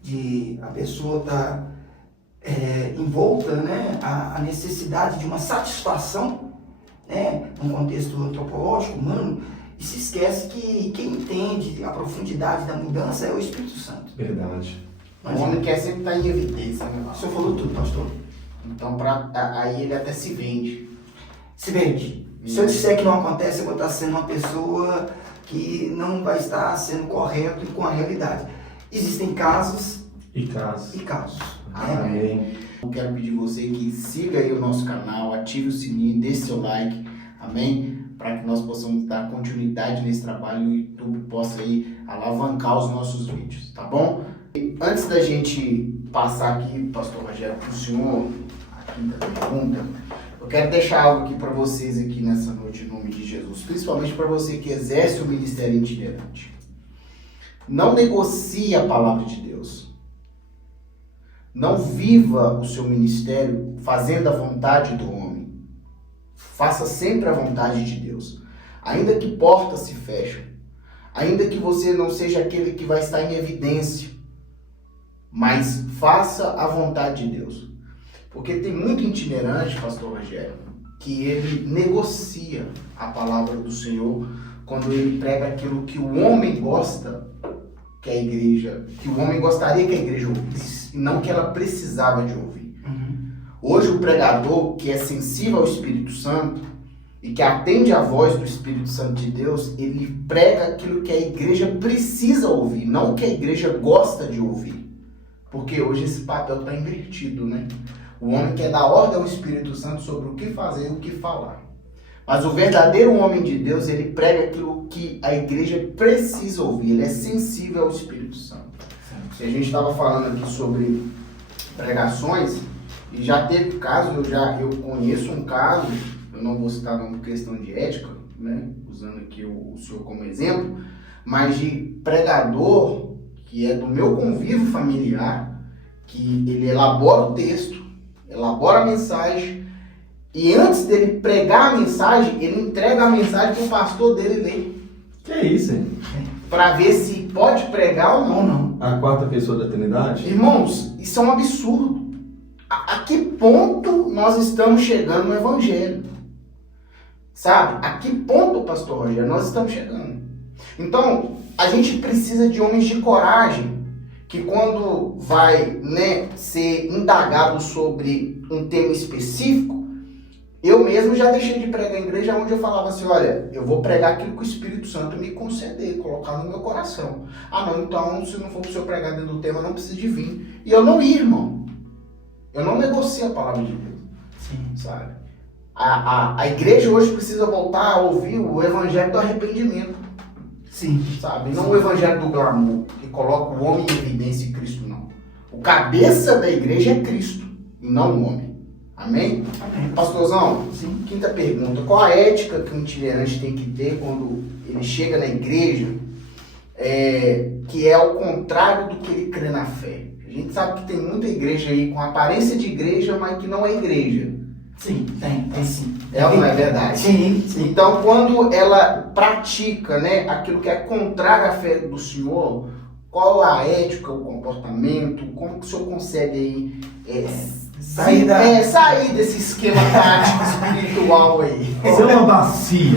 de a pessoa estar envolta, né, a necessidade de uma satisfação, né, num contexto antropológico, humano, e se esquece que quem entende a profundidade da mudança é o Espírito Santo. Verdade. O homem quer sempre estar em evidência, né? O senhor falou tudo, pastor. Então, aí ele até se vende. Se vende. Se eu disser que não acontece, eu vou estar sendo uma pessoa que não vai estar sendo correto com a realidade. Existem casos E caso. e casos. Amém. Eu quero pedir você que siga aí o nosso canal, ative o sininho, deixe seu like, amém? Para que nós possamos dar continuidade nesse trabalho e o YouTube possa aí alavancar os nossos vídeos, tá bom? E antes da gente passar aqui, pastor Rogério, para o senhor, a quinta pergunta, eu quero deixar algo aqui para vocês aqui nessa noite, em nome de Jesus, principalmente para você que exerce o ministério itinerante. Não negocie a palavra de Deus. Não viva o seu ministério fazendo a vontade do homem. Faça sempre a vontade de Deus. Ainda que portas se fechem, ainda que você não seja aquele que vai estar em evidência, mas faça a vontade de Deus. Porque tem muito itinerante, pastor Rogério, que ele negocia a palavra do Senhor quando ele prega aquilo que o homem gosta que a igreja, que o homem gostaria que a igreja ouvisse, e não que ela precisava de ouvir. Hoje o pregador que é sensível ao Espírito Santo e que atende à voz do Espírito Santo de Deus, ele prega aquilo que a igreja precisa ouvir, não o que a igreja gosta de ouvir. Porque hoje esse papel está invertido, né? O homem quer dar ordem ao Espírito Santo sobre o que fazer e o que falar. Mas o verdadeiro homem de Deus, ele prega aquilo que a igreja precisa ouvir. Ele é sensível ao Espírito Santo. Se a gente estava falando aqui sobre pregações, e já teve caso, eu conheço um caso, eu não vou citar uma questão de ética, né, usando aqui o senhor como exemplo, mas de pregador que é do meu convívio familiar, que ele elabora o texto, elabora a mensagem, e antes dele pregar a mensagem, ele entrega a mensagem para o pastor dele ler. Que é isso, hein? Para ver se pode pregar ou não. A quarta pessoa da Trindade? Irmãos, isso é um absurdo. A que ponto nós estamos chegando no Evangelho? Sabe? A que ponto, pastor Rogério, nós estamos chegando? Então, a gente precisa de homens de coragem, que quando vai, né, ser indagado sobre um tema específico, eu mesmo já deixei de pregar em igreja onde eu falava assim, olha, eu vou pregar aquilo que o Espírito Santo me conceder, colocar no meu coração. Ah, não, então, se não for para o senhor pregar dentro do tema, não precisa de vir. E eu não ia, irmão. Eu não negocio a palavra de Deus. Sim. Sabe? A igreja hoje precisa voltar a ouvir o evangelho do arrependimento. Sim. Sabe? Não o evangelho do glamour, que coloca o homem em evidência e Cristo não. O cabeça da igreja é Cristo, e não o homem. Amém? Amém. Pastorzão, Sim. quinta pergunta. Qual a ética que um itinerante tem que ter quando ele chega na igreja, que é ao contrário do que ele crê na fé? A gente sabe que tem muita igreja aí com aparência de igreja, mas que não é igreja. Sim, tem sim. É ou não é verdade? Sim, sim. Então, quando ela pratica, né, aquilo que é contrário à fé do Senhor, qual a ética, o comportamento, como que o Senhor consegue aí sair desse esquema tático espiritual aí? Isso é uma bacia.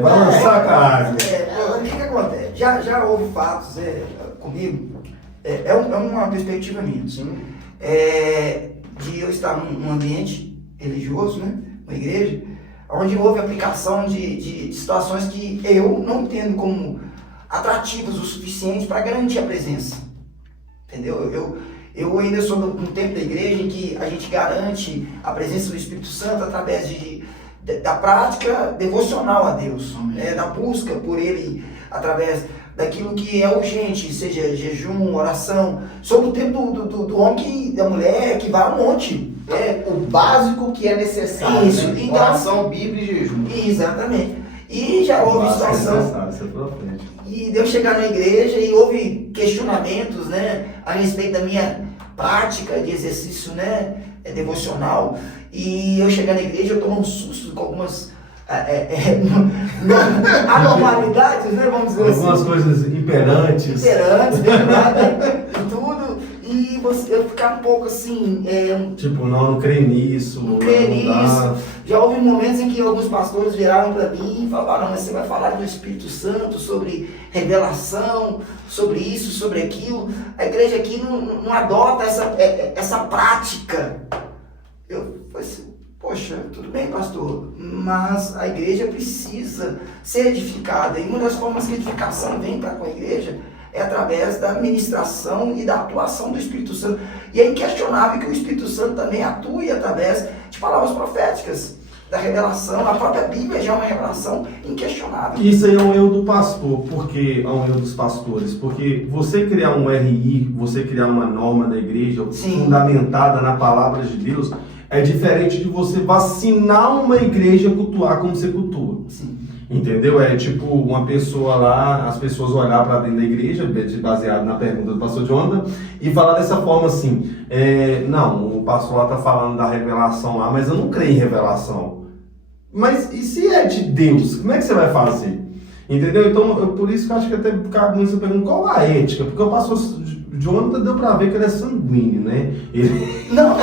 Para lançar a água. O que acontece? Já houve fatos comigo, é uma perspectiva minha, Sim. de eu estar num ambiente religioso, né, uma igreja, onde houve aplicação de situações que eu não entendo como atrativas o suficiente para garantir a presença. Entendeu? Eu ainda sou num tempo da igreja em que a gente garante a presença do Espírito Santo através da prática devocional a Deus, da busca por Ele através daquilo que é urgente, seja jejum, oração, sobre o tempo do homem, da mulher que vai ao monte. O básico que é necessário. Isso. Né? Então, oração, Bíblia e jejum. Exatamente. E já houve situação. E deu chegar na igreja e houve questionamentos, né, a respeito da minha prática de exercício, né, devocional. E eu chegar na igreja, eu tomei um susto com algumas anormalidades, né, vamos dizer assim. Algumas coisas imperantes. Imperantes, verdade, e tudo. E eu ficar um pouco assim, Tipo, não creio nisso. não creio não dá. nisso. Já houve momentos em que alguns pastores viraram para mim e falaram, não, mas você vai falar do Espírito Santo, sobre revelação, sobre isso, sobre aquilo. A igreja aqui não adota essa prática. Eu falei assim, poxa, tudo bem, pastor, mas a igreja precisa ser edificada. E uma das formas que a edificação vem para com a igreja é através da ministração e da atuação do Espírito Santo. E é inquestionável que o Espírito Santo também atue através de palavras proféticas, da revelação. A própria Bíblia já é uma revelação inquestionável. Isso aí é um erro do pastor, porque é um erro dos pastores, porque você criar um RI, você criar uma norma da igreja Sim. fundamentada na palavra de Deus, é diferente de você vacinar uma igreja a cultuar como você cultua. Sim. Entendeu? É tipo uma pessoa lá, as pessoas olhar para dentro da igreja, baseado na pergunta do pastor Jonathan, e falar dessa forma assim, não, o pastor lá está falando da revelação lá, mas eu não creio em revelação. Mas e se é de Deus, como é que você vai fazer? Entendeu? Então, por isso que eu acho que até cabe muito essa pergunta, qual a ética? Porque o pastor Jonathan deu pra ver que ele é sanguíneo, né? Não,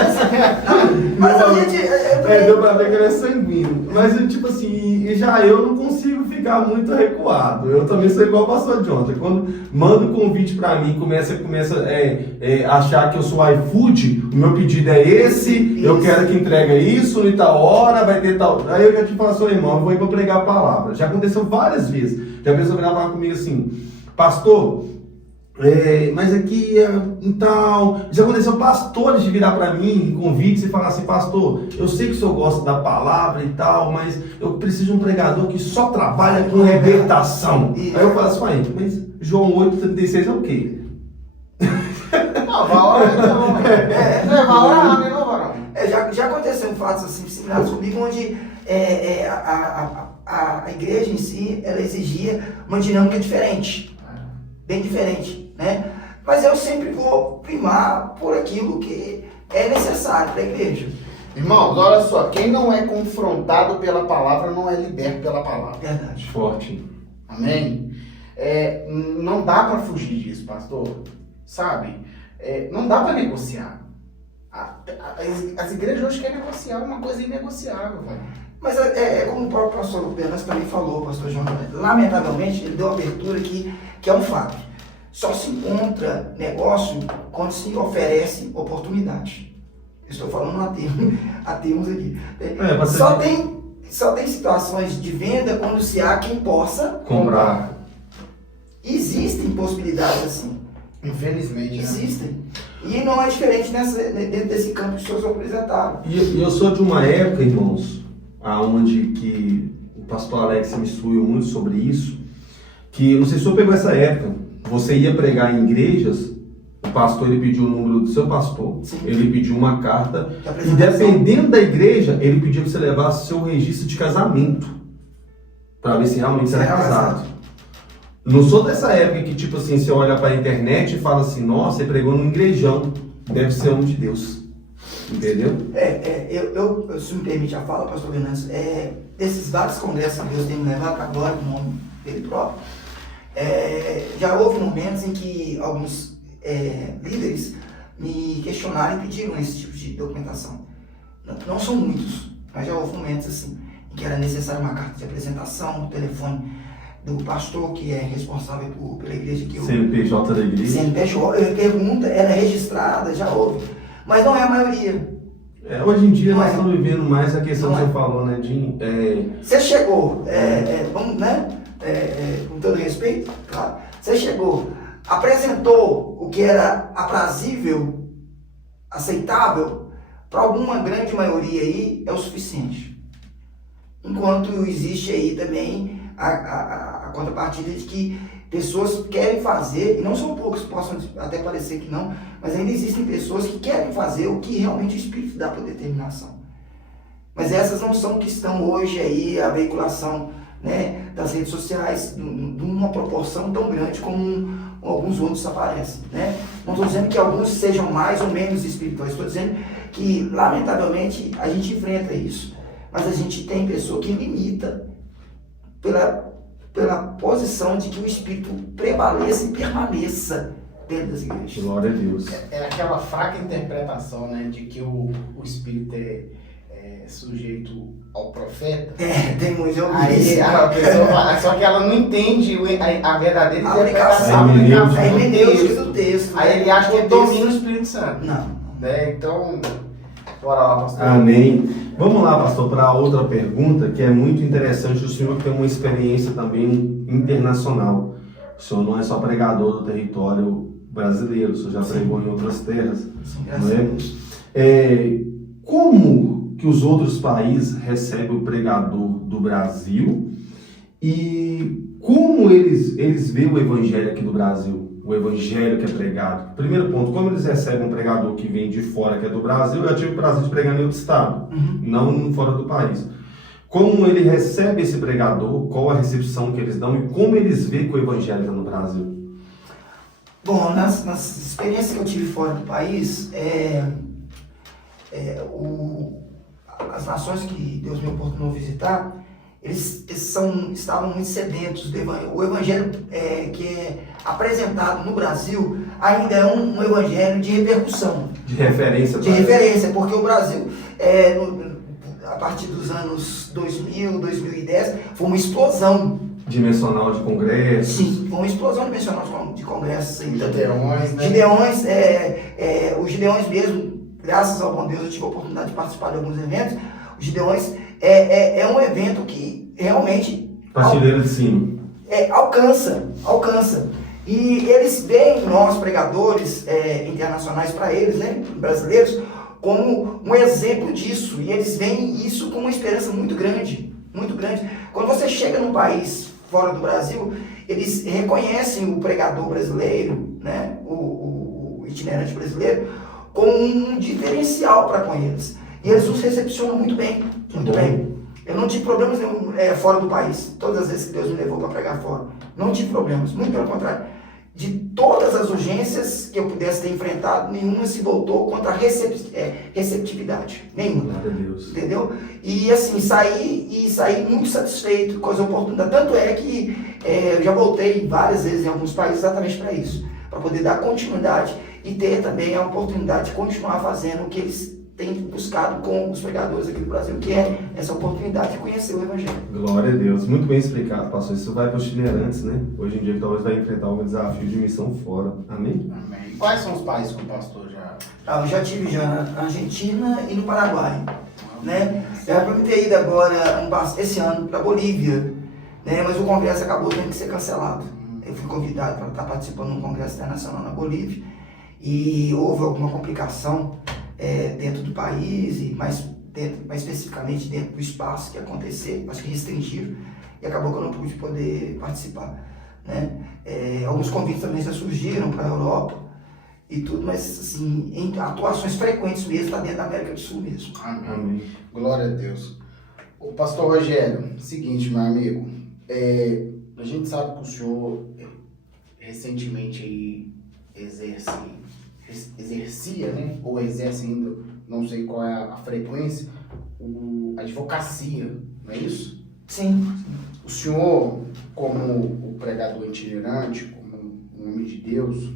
mas a gente... deu pra ver que ele é sanguíneo. Mas, tipo assim, já eu não consigo ficar muito recuado. Eu também sou igual o pastor Jonathan. Quando manda um convite pra mim, começa a achar que eu sou iFood, o meu pedido é esse, eu quero que entregue isso, em tal hora, vai ter tal... Aí eu já te falo, irmão, eu vou ir pra pregar a palavra. Já aconteceu várias vezes. Já a pessoa virava falar comigo assim, pastor... mas aqui então, já aconteceu pastores de virar para mim em convites e falar assim, pastor, eu sei que o senhor gosta da palavra e tal, mas eu preciso de um pregador que só trabalha com libertação. Aí eu falo assim, mas João 8,36 é o quê? Não, vai orar não. Vai orar, né, não, varão? Já aconteceu fatos assim similares comigo, onde a igreja em si, ela exigia uma dinâmica diferente, bem diferente, né? Mas eu sempre vou primar por aquilo que é necessário para a igreja. Irmãos, olha só, quem não é confrontado pela palavra não é liberto pela palavra. Verdade. Forte. Amém? Não dá para fugir disso, pastor. Sabe? Não dá para negociar. As igrejas hoje querem negociar uma coisa inegociável, velho. Mas como o próprio pastor Bernas também falou, pastor João, lamentavelmente ele deu abertura que é um fato. Só se encontra negócio quando se oferece oportunidade. Estou falando a termos aqui. Só tem situações de venda quando se há quem possa comprar. Existem possibilidades assim. Infelizmente, né? Existem. E não é diferente dentro desse campo que os senhores apresentaram. E eu sou de uma época, irmãos, onde que o pastor Alex me instruiu muito sobre isso, que, não sei se o senhor pegou essa época, você ia pregar em igrejas, o pastor ele pediu o número do seu pastor, Sim. ele pediu uma carta, e dependendo da igreja, ele pediu que você levasse seu registro de casamento, para ver se realmente você era casado. Não sou dessa época que, tipo assim, você olha para a internet e fala assim, nossa, você pregou num igrejão, deve ser homem de Deus. Entendeu? Eu, se me permite a fala, pastor Venâncio, desses vários congressos que Deus tem me levado para a glória do nome dele próprio, já houve momentos em que alguns líderes me questionaram e pediram esse tipo de documentação. Não são muitos, mas já houve momentos assim, em que era necessário uma carta de apresentação, o telefone do pastor que é responsável pela igreja que eu... CNPJ da igreja. CNPJ, pergunta, era registrada, já houve. Mas não é a maioria. Hoje em dia nós estamos vivendo mais a questão que você falou, né? Você chegou, vamos, né? Com todo respeito, claro. Você chegou, apresentou o que era aprazível, aceitável, para alguma grande maioria aí é o suficiente. Enquanto existe aí também a contrapartida de que pessoas querem fazer, e não são poucos, possam até parecer que não, mas ainda existem pessoas que querem fazer o que realmente o Espírito dá por determinação. Mas essas não são que estão hoje aí, a veiculação, né, das redes sociais, numa proporção tão grande como alguns outros aparecem, né? Não estou dizendo que alguns sejam mais ou menos espirituais, estou dizendo que, lamentavelmente, a gente enfrenta isso. Mas a gente tem pessoa que limita pela posição de que o Espírito prevaleça e permaneça dentro das igrejas. Glória a Deus. É aquela fraca interpretação, né, de que o Espírito é sujeito ao profeta. Tem muito Aí a pessoa fala, só que ela não entende a verdadeira interpretação, A hermenêutica. a hermenêutica do texto. Aí ele acha que ele domina o Espírito Santo. Não. Né? Então, bora lá, pastor. Amém. Vamos lá, pastor, para outra pergunta que é muito interessante. O senhor tem uma experiência também internacional. O senhor não é só pregador do território brasileiro, o senhor já pregou em outras terras. Sim, Não é? Como que os outros países recebem o pregador do Brasil e como eles veem o evangelho aqui do Brasil, o evangelho que é pregado? Primeiro ponto, como eles recebem um pregador que vem de fora, que é do Brasil? Eu tive o prazer de pregar em outro estado, não fora do país. Como ele recebe esse pregador, qual a recepção que eles dão e como eles veem que o evangelho está no Brasil? Bom, nas experiências que eu tive fora do país, as nações que Deus me oportunou visitar, eles estavam muito sedentos do evangelho. O evangelho que é apresentado no Brasil ainda é um evangelho de repercussão. De referência. De referência, porque o Brasil, a partir dos anos 2000, 2010, foi uma explosão. Dimensional de congresso. Sim, foi uma explosão dimensional de congressos. Gideões, né? Gideões, os Gideões mesmo, graças ao bom Deus, eu tive a oportunidade de participar de alguns eventos. Os Gideões é um evento que realmente Partilheira de cima. alcança. E eles veem nós, pregadores internacionais para eles, né, brasileiros, como um exemplo disso. E eles veem isso com uma esperança muito grande, muito grande. Quando você chega num país fora do Brasil, eles reconhecem o pregador brasileiro, né, o itinerante brasileiro, como um diferencial para com eles. E eles nos recepcionam muito bem, muito bem. Eu não tive problemas nenhum fora do país. Todas as vezes que Deus me levou para pregar fora, não tive problemas. Muito pelo contrário. De todas as urgências que eu pudesse ter enfrentado, nenhuma se voltou contra a receptividade. Nenhuma. Glória a Deus. Entendeu? E assim, saí muito satisfeito com as oportunidades. Tanto é que eu já voltei várias vezes em alguns países exatamente para isso. Para poder dar continuidade e ter também a oportunidade de continuar fazendo o que eles têm buscado com os pregadores aqui do Brasil, que é essa oportunidade de conhecer o Evangelho. Glória a Deus. Muito bem explicado, pastor. Isso vai para os itinerantes, né? Hoje em dia, que talvez vai enfrentar algum desafio de missão fora. Amém? Amém. Quais são os países que o pastor já... Eu já tive na Argentina e no Paraguai. Né? Eu era para me ter ido agora, esse ano, para a Bolívia, né? Mas o congresso acabou tendo que ser cancelado. Eu fui convidado para estar participando de um congresso internacional na Bolívia e houve alguma complicação dentro do país, e mais especificamente dentro do espaço que ia acontecer, acho que restringido, e acabou que eu não pude poder participar. Né? Alguns convites também já surgiram para a Europa e tudo, mas assim, em atuações frequentes mesmo, está dentro da América do Sul mesmo. Amém. Amém. Glória a Deus. O pastor Rogério, seguinte, meu amigo, a gente sabe que o senhor recentemente aí exercia, né, ou exerce ainda, não sei qual é a frequência, a advocacia, não é isso? Sim. O senhor, como o pregador itinerante, como um homem de Deus,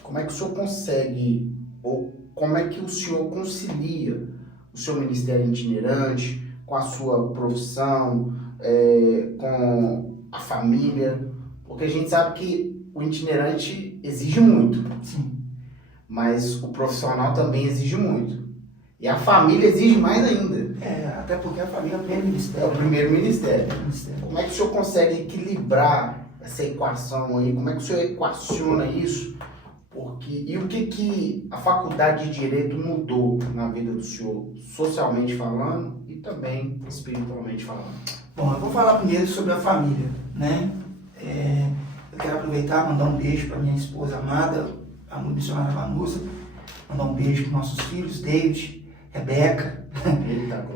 como é que o senhor consegue, ou como é que o senhor concilia o seu ministério itinerante com a sua profissão, com a família? Porque a gente sabe que o itinerante exige muito. Sim. Mas o profissional também exige muito. E a família exige mais ainda. Até porque a família é o primeiro ministério. É o primeiro ministério. Ministério. Como é que o senhor consegue equilibrar essa equação aí? Como é que o senhor equaciona isso? E o que a faculdade de Direito mudou na vida do senhor, socialmente falando e também espiritualmente falando? Bom, eu vou falar primeiro sobre a família, né? Eu quero aproveitar e mandar um beijo para minha esposa amada, a missionária Vanusa, mandar um beijo para nossos filhos, David, Rebeca,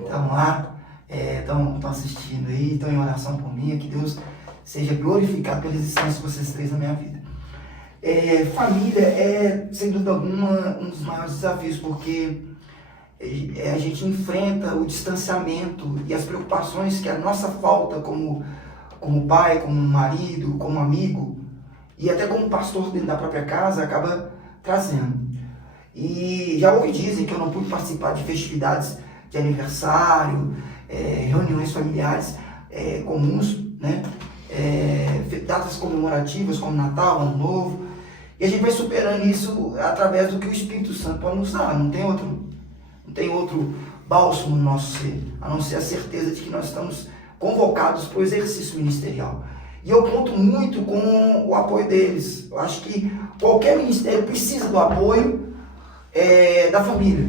estão lá, estão assistindo aí, estão em oração por mim, que Deus seja glorificado pela existência de vocês três na minha vida. Família é, sem dúvida alguma, um dos maiores desafios, porque a gente enfrenta o distanciamento e as preocupações que a nossa falta como pai, como marido, como amigo, e até como pastor dentro da própria casa, acaba trazendo. E já ouvi dizem que eu não pude participar de festividades de aniversário, reuniões familiares comuns, né? Datas comemorativas como Natal, Ano Novo, e a gente vai superando isso através do que o Espírito Santo pode nos dar. Não tem outro bálsamo no nosso ser, a não ser a certeza de que nós estamos convocados para o exercício ministerial. E eu conto muito com o apoio deles. Eu acho que qualquer ministério precisa do apoio da família.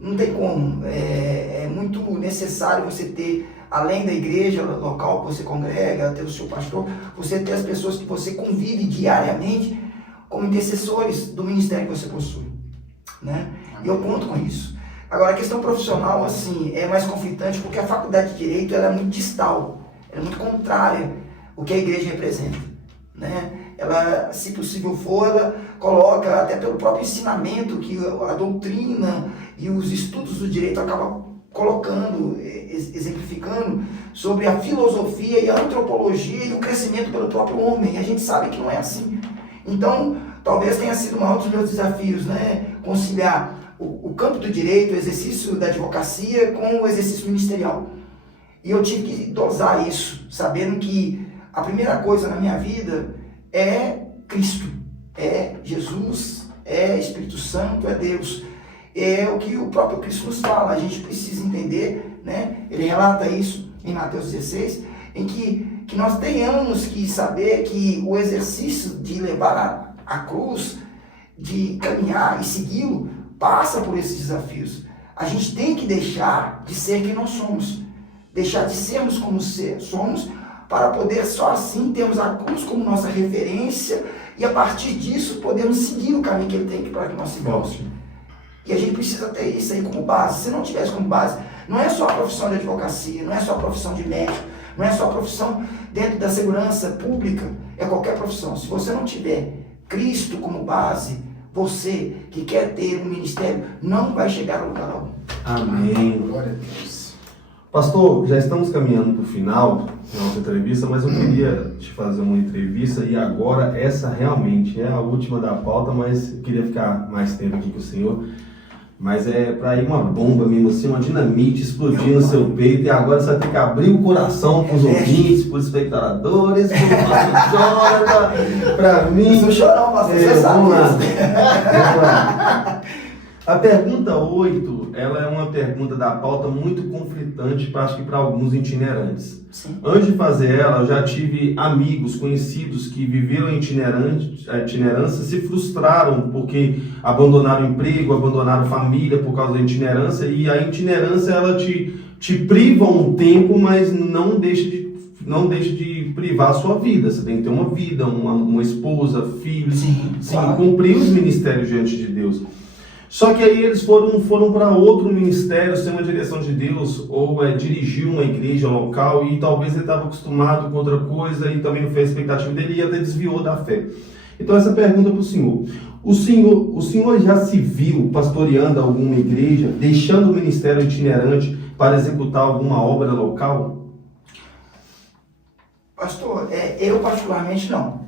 Não tem como. É muito necessário você ter, além da igreja local que você congrega, ter o seu pastor, você ter as pessoas que você convive diariamente como intercessores do ministério que você possui, né? E eu conto com isso. Agora, a questão profissional, assim, é mais conflitante porque a faculdade de Direito ela é muito distal, ela é muito contrária ao que a igreja representa, né? Ela, se possível for, ela coloca, até pelo próprio ensinamento que a doutrina e os estudos do direito acabam colocando, exemplificando sobre a filosofia e a antropologia e o crescimento pelo próprio homem. E a gente sabe que não é assim. Então, talvez tenha sido um dos meus desafios, né? Conciliar o campo do direito, o exercício da advocacia com o exercício ministerial. E eu tive que dosar isso, sabendo que a primeira coisa na minha vida é Cristo, é Jesus, é Espírito Santo, é Deus. É o que o próprio Cristo nos fala. A gente precisa entender, né? Ele relata isso em Mateus 16, em que nós tenhamos que saber que o exercício de levar a cruz, de caminhar e segui-lo, passa por esses desafios. A gente tem que deixar de ser quem nós somos, deixar de sermos como somos, para poder só assim termos a cruz como nossa referência e a partir disso podemos seguir o caminho que ele tem para que nós sigamos. E a gente precisa ter isso aí como base. Se não tivesse como base, não é só a profissão de advocacia, não é só a profissão de médico, não é só a profissão dentro da segurança pública, é qualquer profissão. Se você não tiver Cristo como base, você que quer ter um ministério não vai chegar a lugar algum. Amém. Glória a Deus. Pastor, já estamos caminhando para o final da nossa entrevista, mas eu queria te fazer uma entrevista e agora essa realmente é a última da pauta, mas eu queria ficar mais tempo aqui com o senhor. Mas é para ir uma bomba mesmo, assim, uma dinamite explodir no seu peito e agora você vai ter que abrir o coração para os ouvintes, para os espectadores, para o pastor Jonathan, para mim. Eu sou chorão, pastor, você sabe. Vamos lá. A pergunta 8, ela é uma pergunta da pauta muito conflitante, acho que para alguns itinerantes. Sim. Antes de fazer ela, eu já tive amigos, conhecidos que viveram a itinerância, se frustraram porque abandonaram emprego, abandonaram família por causa da itinerância, e a itinerância ela te priva um tempo, mas não deixa de privar a sua vida. Você tem que ter uma vida, uma esposa, filhos, Sim, claro. cumprir os ministérios diante de Deus. Só que aí eles foram para outro ministério, sem uma direção de Deus, ou dirigir uma igreja local, e talvez ele estava acostumado com outra coisa e também não fez a expectativa dele e até desviou da fé. Então essa pergunta para o senhor. O senhor já se viu pastoreando alguma igreja, deixando o ministério itinerante para executar alguma obra local? Pastor, eu particularmente não.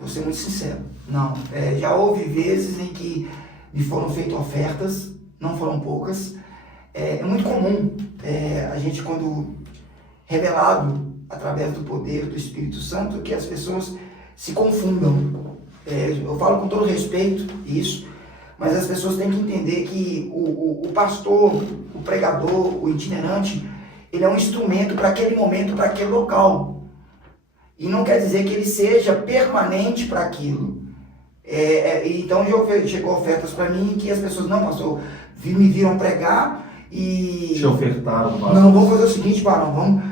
Vou ser muito sincero. Não. Já houve vezes em que me foram feitas ofertas, não foram poucas. É muito comum a gente, quando revelado através do poder do Espírito Santo, que as pessoas se confundam. Eu falo com todo respeito isso, mas as pessoas têm que entender que o pastor, o pregador, o itinerante, ele é um instrumento para aquele momento, para aquele local. E não quer dizer que ele seja permanente para aquilo. Então chegou ofertas para mim que as pessoas, não, pastor, me viram pregar e... Te ofertaram, pastor. Não, vamos fazer o seguinte, varão, vamos...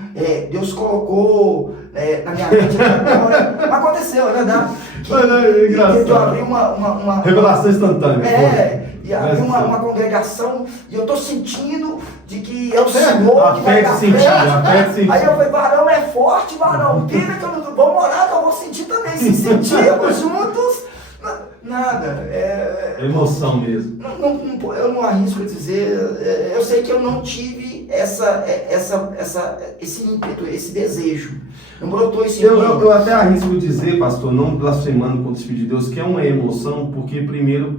Deus colocou na minha mente agora, aconteceu, é verdade. Que eu abri uma revelação instantânea. E abri uma congregação e eu tô sentindo de que é o Senhor que vai dar festa. Aí eu falei, varão é forte, varão, pena que eu não vou orar, que eu vou sentir também. Se sentirmos juntos, nada. Emoção mesmo. Eu não arrisco a dizer, eu sei que eu não tive esse ímpeto, esse desejo. Não brotou isso em Eu mim. até arrisco dizer, pastor, não blasfemando contra o Espírito de Deus, que é uma emoção, porque primeiro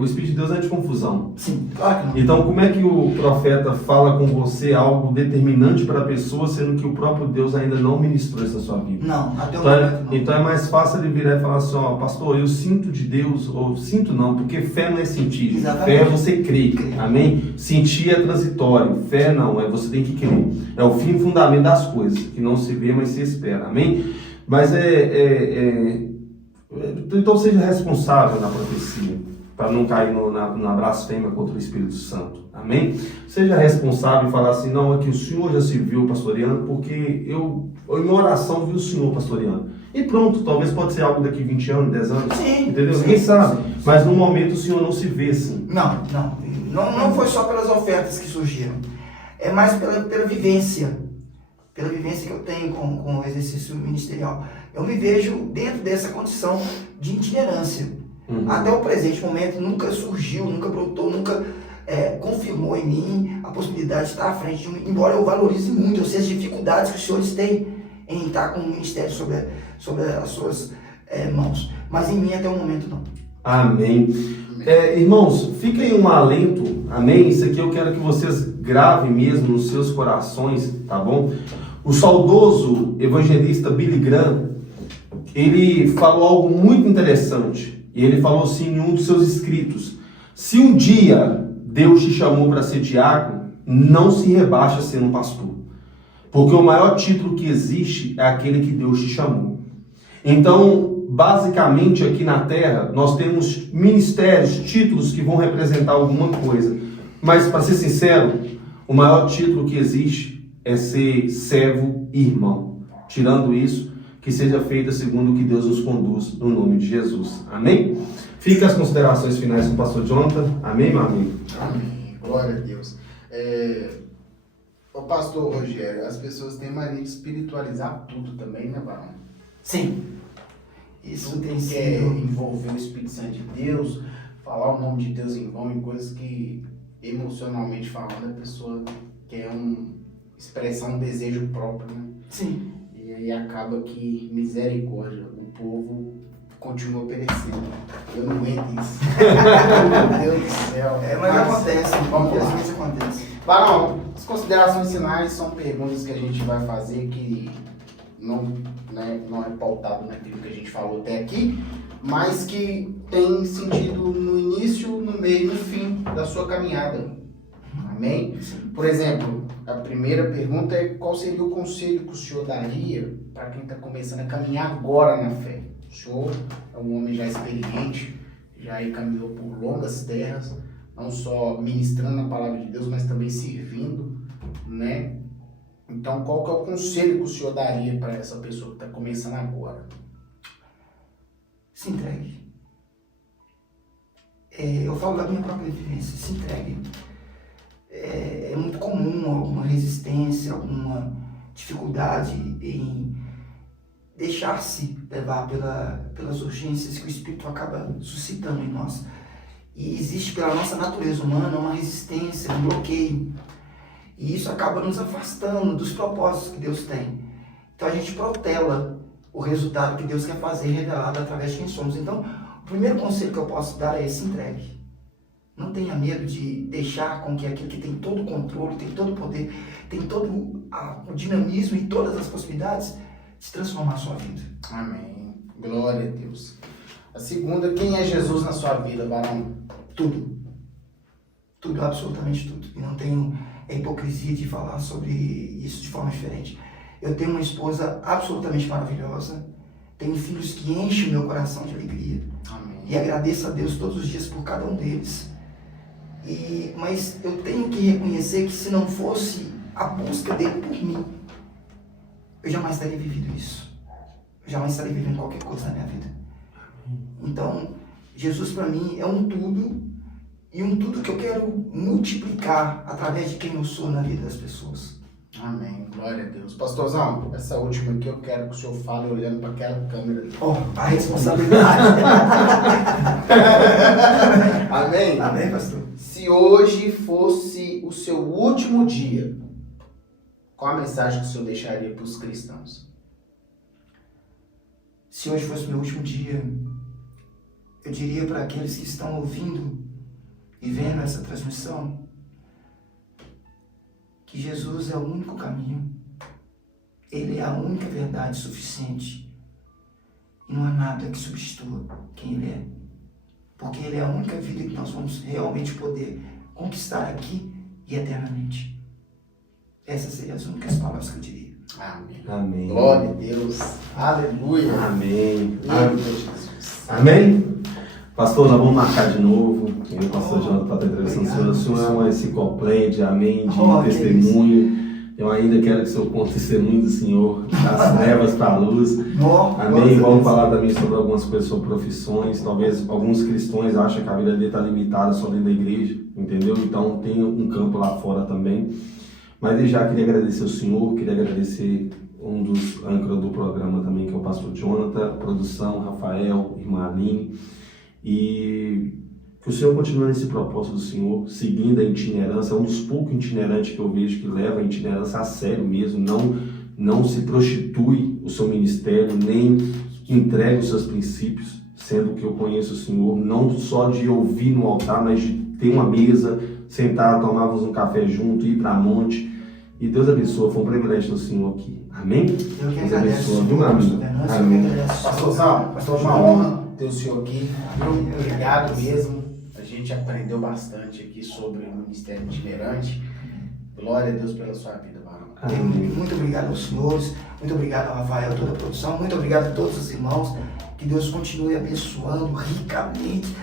o Espírito de Deus é de confusão. Sim, claro que não. Então, como é que o profeta fala com você algo determinante para a pessoa, sendo que o próprio Deus ainda não ministrou essa sua vida? Não, até o momento não. Então é mais fácil ele virar e falar assim, ó, pastor, eu sinto de Deus, ou sinto não, porque fé não é sentir. Exatamente. Fé é você crer, amém? Sentir é transitório, fé não, é você tem que crer. É o fim e fundamento das coisas, que não se vê, mas se espera, amém? Mas então seja responsável na profecia, para não cair na blasfêmia contra o Espírito Santo, amém? Seja responsável e falar assim, não, é que o Senhor já se viu pastoreando, porque eu em oração vi o Senhor pastoreando. E pronto, talvez pode ser algo daqui 20 anos, 10 anos, Sim, entendeu? sim, Ninguém sabe, sim. mas no momento o Senhor não se vê assim. Não foi só pelas ofertas que surgiram. É mais pela vivência. Pela vivência que eu tenho com o exercício ministerial. Eu me vejo dentro dessa condição de itinerância. Até o presente momento nunca surgiu, nunca brotou, nunca confirmou em mim a possibilidade de estar à frente de um, embora eu valorize muito, eu sei as dificuldades que os senhores têm em estar com o ministério sobre as suas mãos. Mas em mim até o momento não. Amém. Irmãos, fica aí um alento, amém? Isso aqui eu quero que vocês gravem mesmo nos seus corações, tá bom? O saudoso evangelista Billy Graham, ele falou algo muito interessante. E ele falou assim em um dos seus escritos: se um dia Deus te chamou para ser diácono, não se rebaixa sendo pastor. Porque o maior título que existe é aquele que Deus te chamou. Então, basicamente aqui na Terra, nós temos ministérios, títulos que vão representar alguma coisa. Mas, para ser sincero, o maior título que existe é ser servo e irmão. Tirando isso, que seja feita segundo o que Deus nos conduz, no nome de Jesus. Amém? Fica as considerações finais com o pastor Jonathan. Amém, meu amigo? Amém. Glória a Deus. O pastor Rogério, as pessoas têm mania de espiritualizar tudo também, né, Barão? Sim. Isso Tudo tem que quer sido... envolver o Espírito Santo de Deus, falar o nome de Deus em vão, em coisas que, emocionalmente falando, a pessoa quer expressar um desejo próprio, né? Sim. E aí acaba que, misericórdia, o povo continua perecendo. Eu não aguento isso. Meu Deus do céu. Mas acontece, Vamos lá. infelizmente acontece. Barão, as considerações finais são perguntas que a gente vai fazer que não é pautado naquilo que a gente falou até aqui, mas que tem sentido no início, no meio e no fim da sua caminhada. Amém? Por exemplo, a primeira pergunta é: qual seria o conselho que o senhor daria para quem está começando a caminhar agora na fé? O senhor é um homem já experiente, já caminhou por longas terras, não só ministrando a palavra de Deus, mas também servindo, né? Então, qual que é o conselho que o senhor daria para essa pessoa que está começando agora? Se entregue. Eu falo da minha própria vivência, se entregue. É muito comum alguma resistência, alguma dificuldade em deixar-se levar pelas urgências que o Espírito acaba suscitando em nós. E existe pela nossa natureza humana uma resistência, um bloqueio. E isso acaba nos afastando dos propósitos que Deus tem. Então a gente protela o resultado que Deus quer fazer revelado através de quem somos. Então, o primeiro conselho que eu posso dar é: se entregue. Não tenha medo de deixar com que aquilo que tem todo o controle, tem todo o poder, tem todo o dinamismo e todas as possibilidades de transformar a sua vida. Amém. Glória a Deus. A segunda: quem é Jesus na sua vida, Barão? Tudo. Tudo, absolutamente tudo. E não tenho hipocrisia de falar sobre isso de forma diferente. Eu tenho uma esposa absolutamente maravilhosa, tenho filhos que enchem o meu coração de alegria. Amém. E agradeço a Deus todos os dias por cada um deles. Mas eu tenho que reconhecer que se não fosse a busca dele por mim, eu jamais teria vivido isso. Eu jamais estaria vivendo qualquer coisa na minha vida. Então, Jesus para mim é um tudo, e um tudo que eu quero multiplicar através de quem eu sou na vida das pessoas. Amém. Glória a Deus. Pastorzão, essa última aqui eu quero que o senhor fale olhando para aquela câmera ali. A responsabilidade. Amém? Amém, pastor. Se Se hoje fosse o seu último dia, qual a mensagem que o senhor deixaria para os cristãos? Se hoje fosse meu último dia, eu diria para aqueles que estão ouvindo e vendo essa transmissão que Jesus é o único caminho, Ele é a única verdade suficiente e não há nada que substitua quem Ele é, porque Ele é a única vida que nós vamos realmente poder conquistar aqui e eternamente. Essas seriam as únicas palavras que eu diria. Amém. Amém. Glória a Deus. Aleluia. Amém. Glória a Jesus. Amém? Pastor, nós vamos marcar de novo. Eu e o pastor Jonathan está entrevistando o senhor. O senhor é uma enciclopédia, amém, de testemunho. Eu ainda quero que o senhor conte testemunho do Senhor, das trevas para a luz. Amém? Vamos falar também sobre algumas coisas, sobre profissões. Talvez alguns cristãos acham que a vida dele está limitada só dentro da igreja, entendeu? Então tem um campo lá fora também. Mas desde já queria agradecer ao senhor, queria agradecer um dos âncoras do programa também, que é o pastor Jonathan, produção, Rafael, irmã Aline. E que o Senhor continue nesse propósito do Senhor, seguindo a itinerância, é um dos poucos itinerantes que eu vejo que leva a itinerância a sério mesmo, não se prostitui o seu ministério, nem entrega os seus princípios, sendo que eu conheço o Senhor, não só de ouvir no altar, mas de ter uma mesa, sentar, tomarmos um café junto, ir para a monte. E Deus abençoe, foi um privilégio do Senhor aqui. Amém? Eu que Deus agradeço, abençoe, viu, amigo? Amém. Pastorzão, foi uma honra ter o senhor aqui. Obrigado mesmo. A gente aprendeu bastante aqui sobre o ministério itinerante. Glória a Deus pela sua vida, varão. Amém. Muito obrigado aos senhores, muito obrigado ao Rafael, toda a produção, muito obrigado a todos os irmãos. Que Deus continue abençoando ricamente,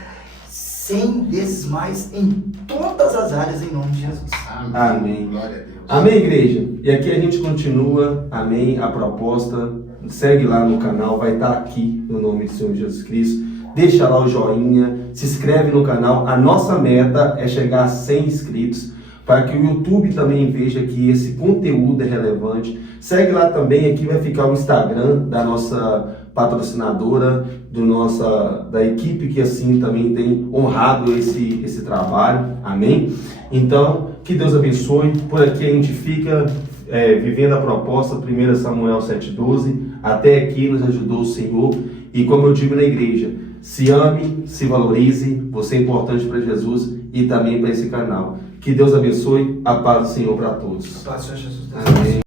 100 vezes mais em todas as áreas, em nome de Jesus. Amém. Glória a Deus. Amém, igreja? E aqui a gente continua, amém, a proposta. Segue lá no canal, vai estar aqui no nome do Senhor Jesus Cristo. Deixa lá o joinha, se inscreve no canal. A nossa meta é chegar a 100 inscritos, para que o YouTube também veja que esse conteúdo é relevante. Segue lá também, aqui vai ficar o Instagram da nossa patrocinadora, da equipe que assim também tem honrado esse trabalho. Amém? Então, que Deus abençoe. Por aqui a gente fica vivendo a proposta, 1 Samuel 7,12. Até aqui nos ajudou o Senhor. E como eu digo na igreja, se ame, se valorize. Você é importante para Jesus e também para esse canal. Que Deus abençoe. A paz do Senhor para todos. A paz do Senhor Jesus. Amém.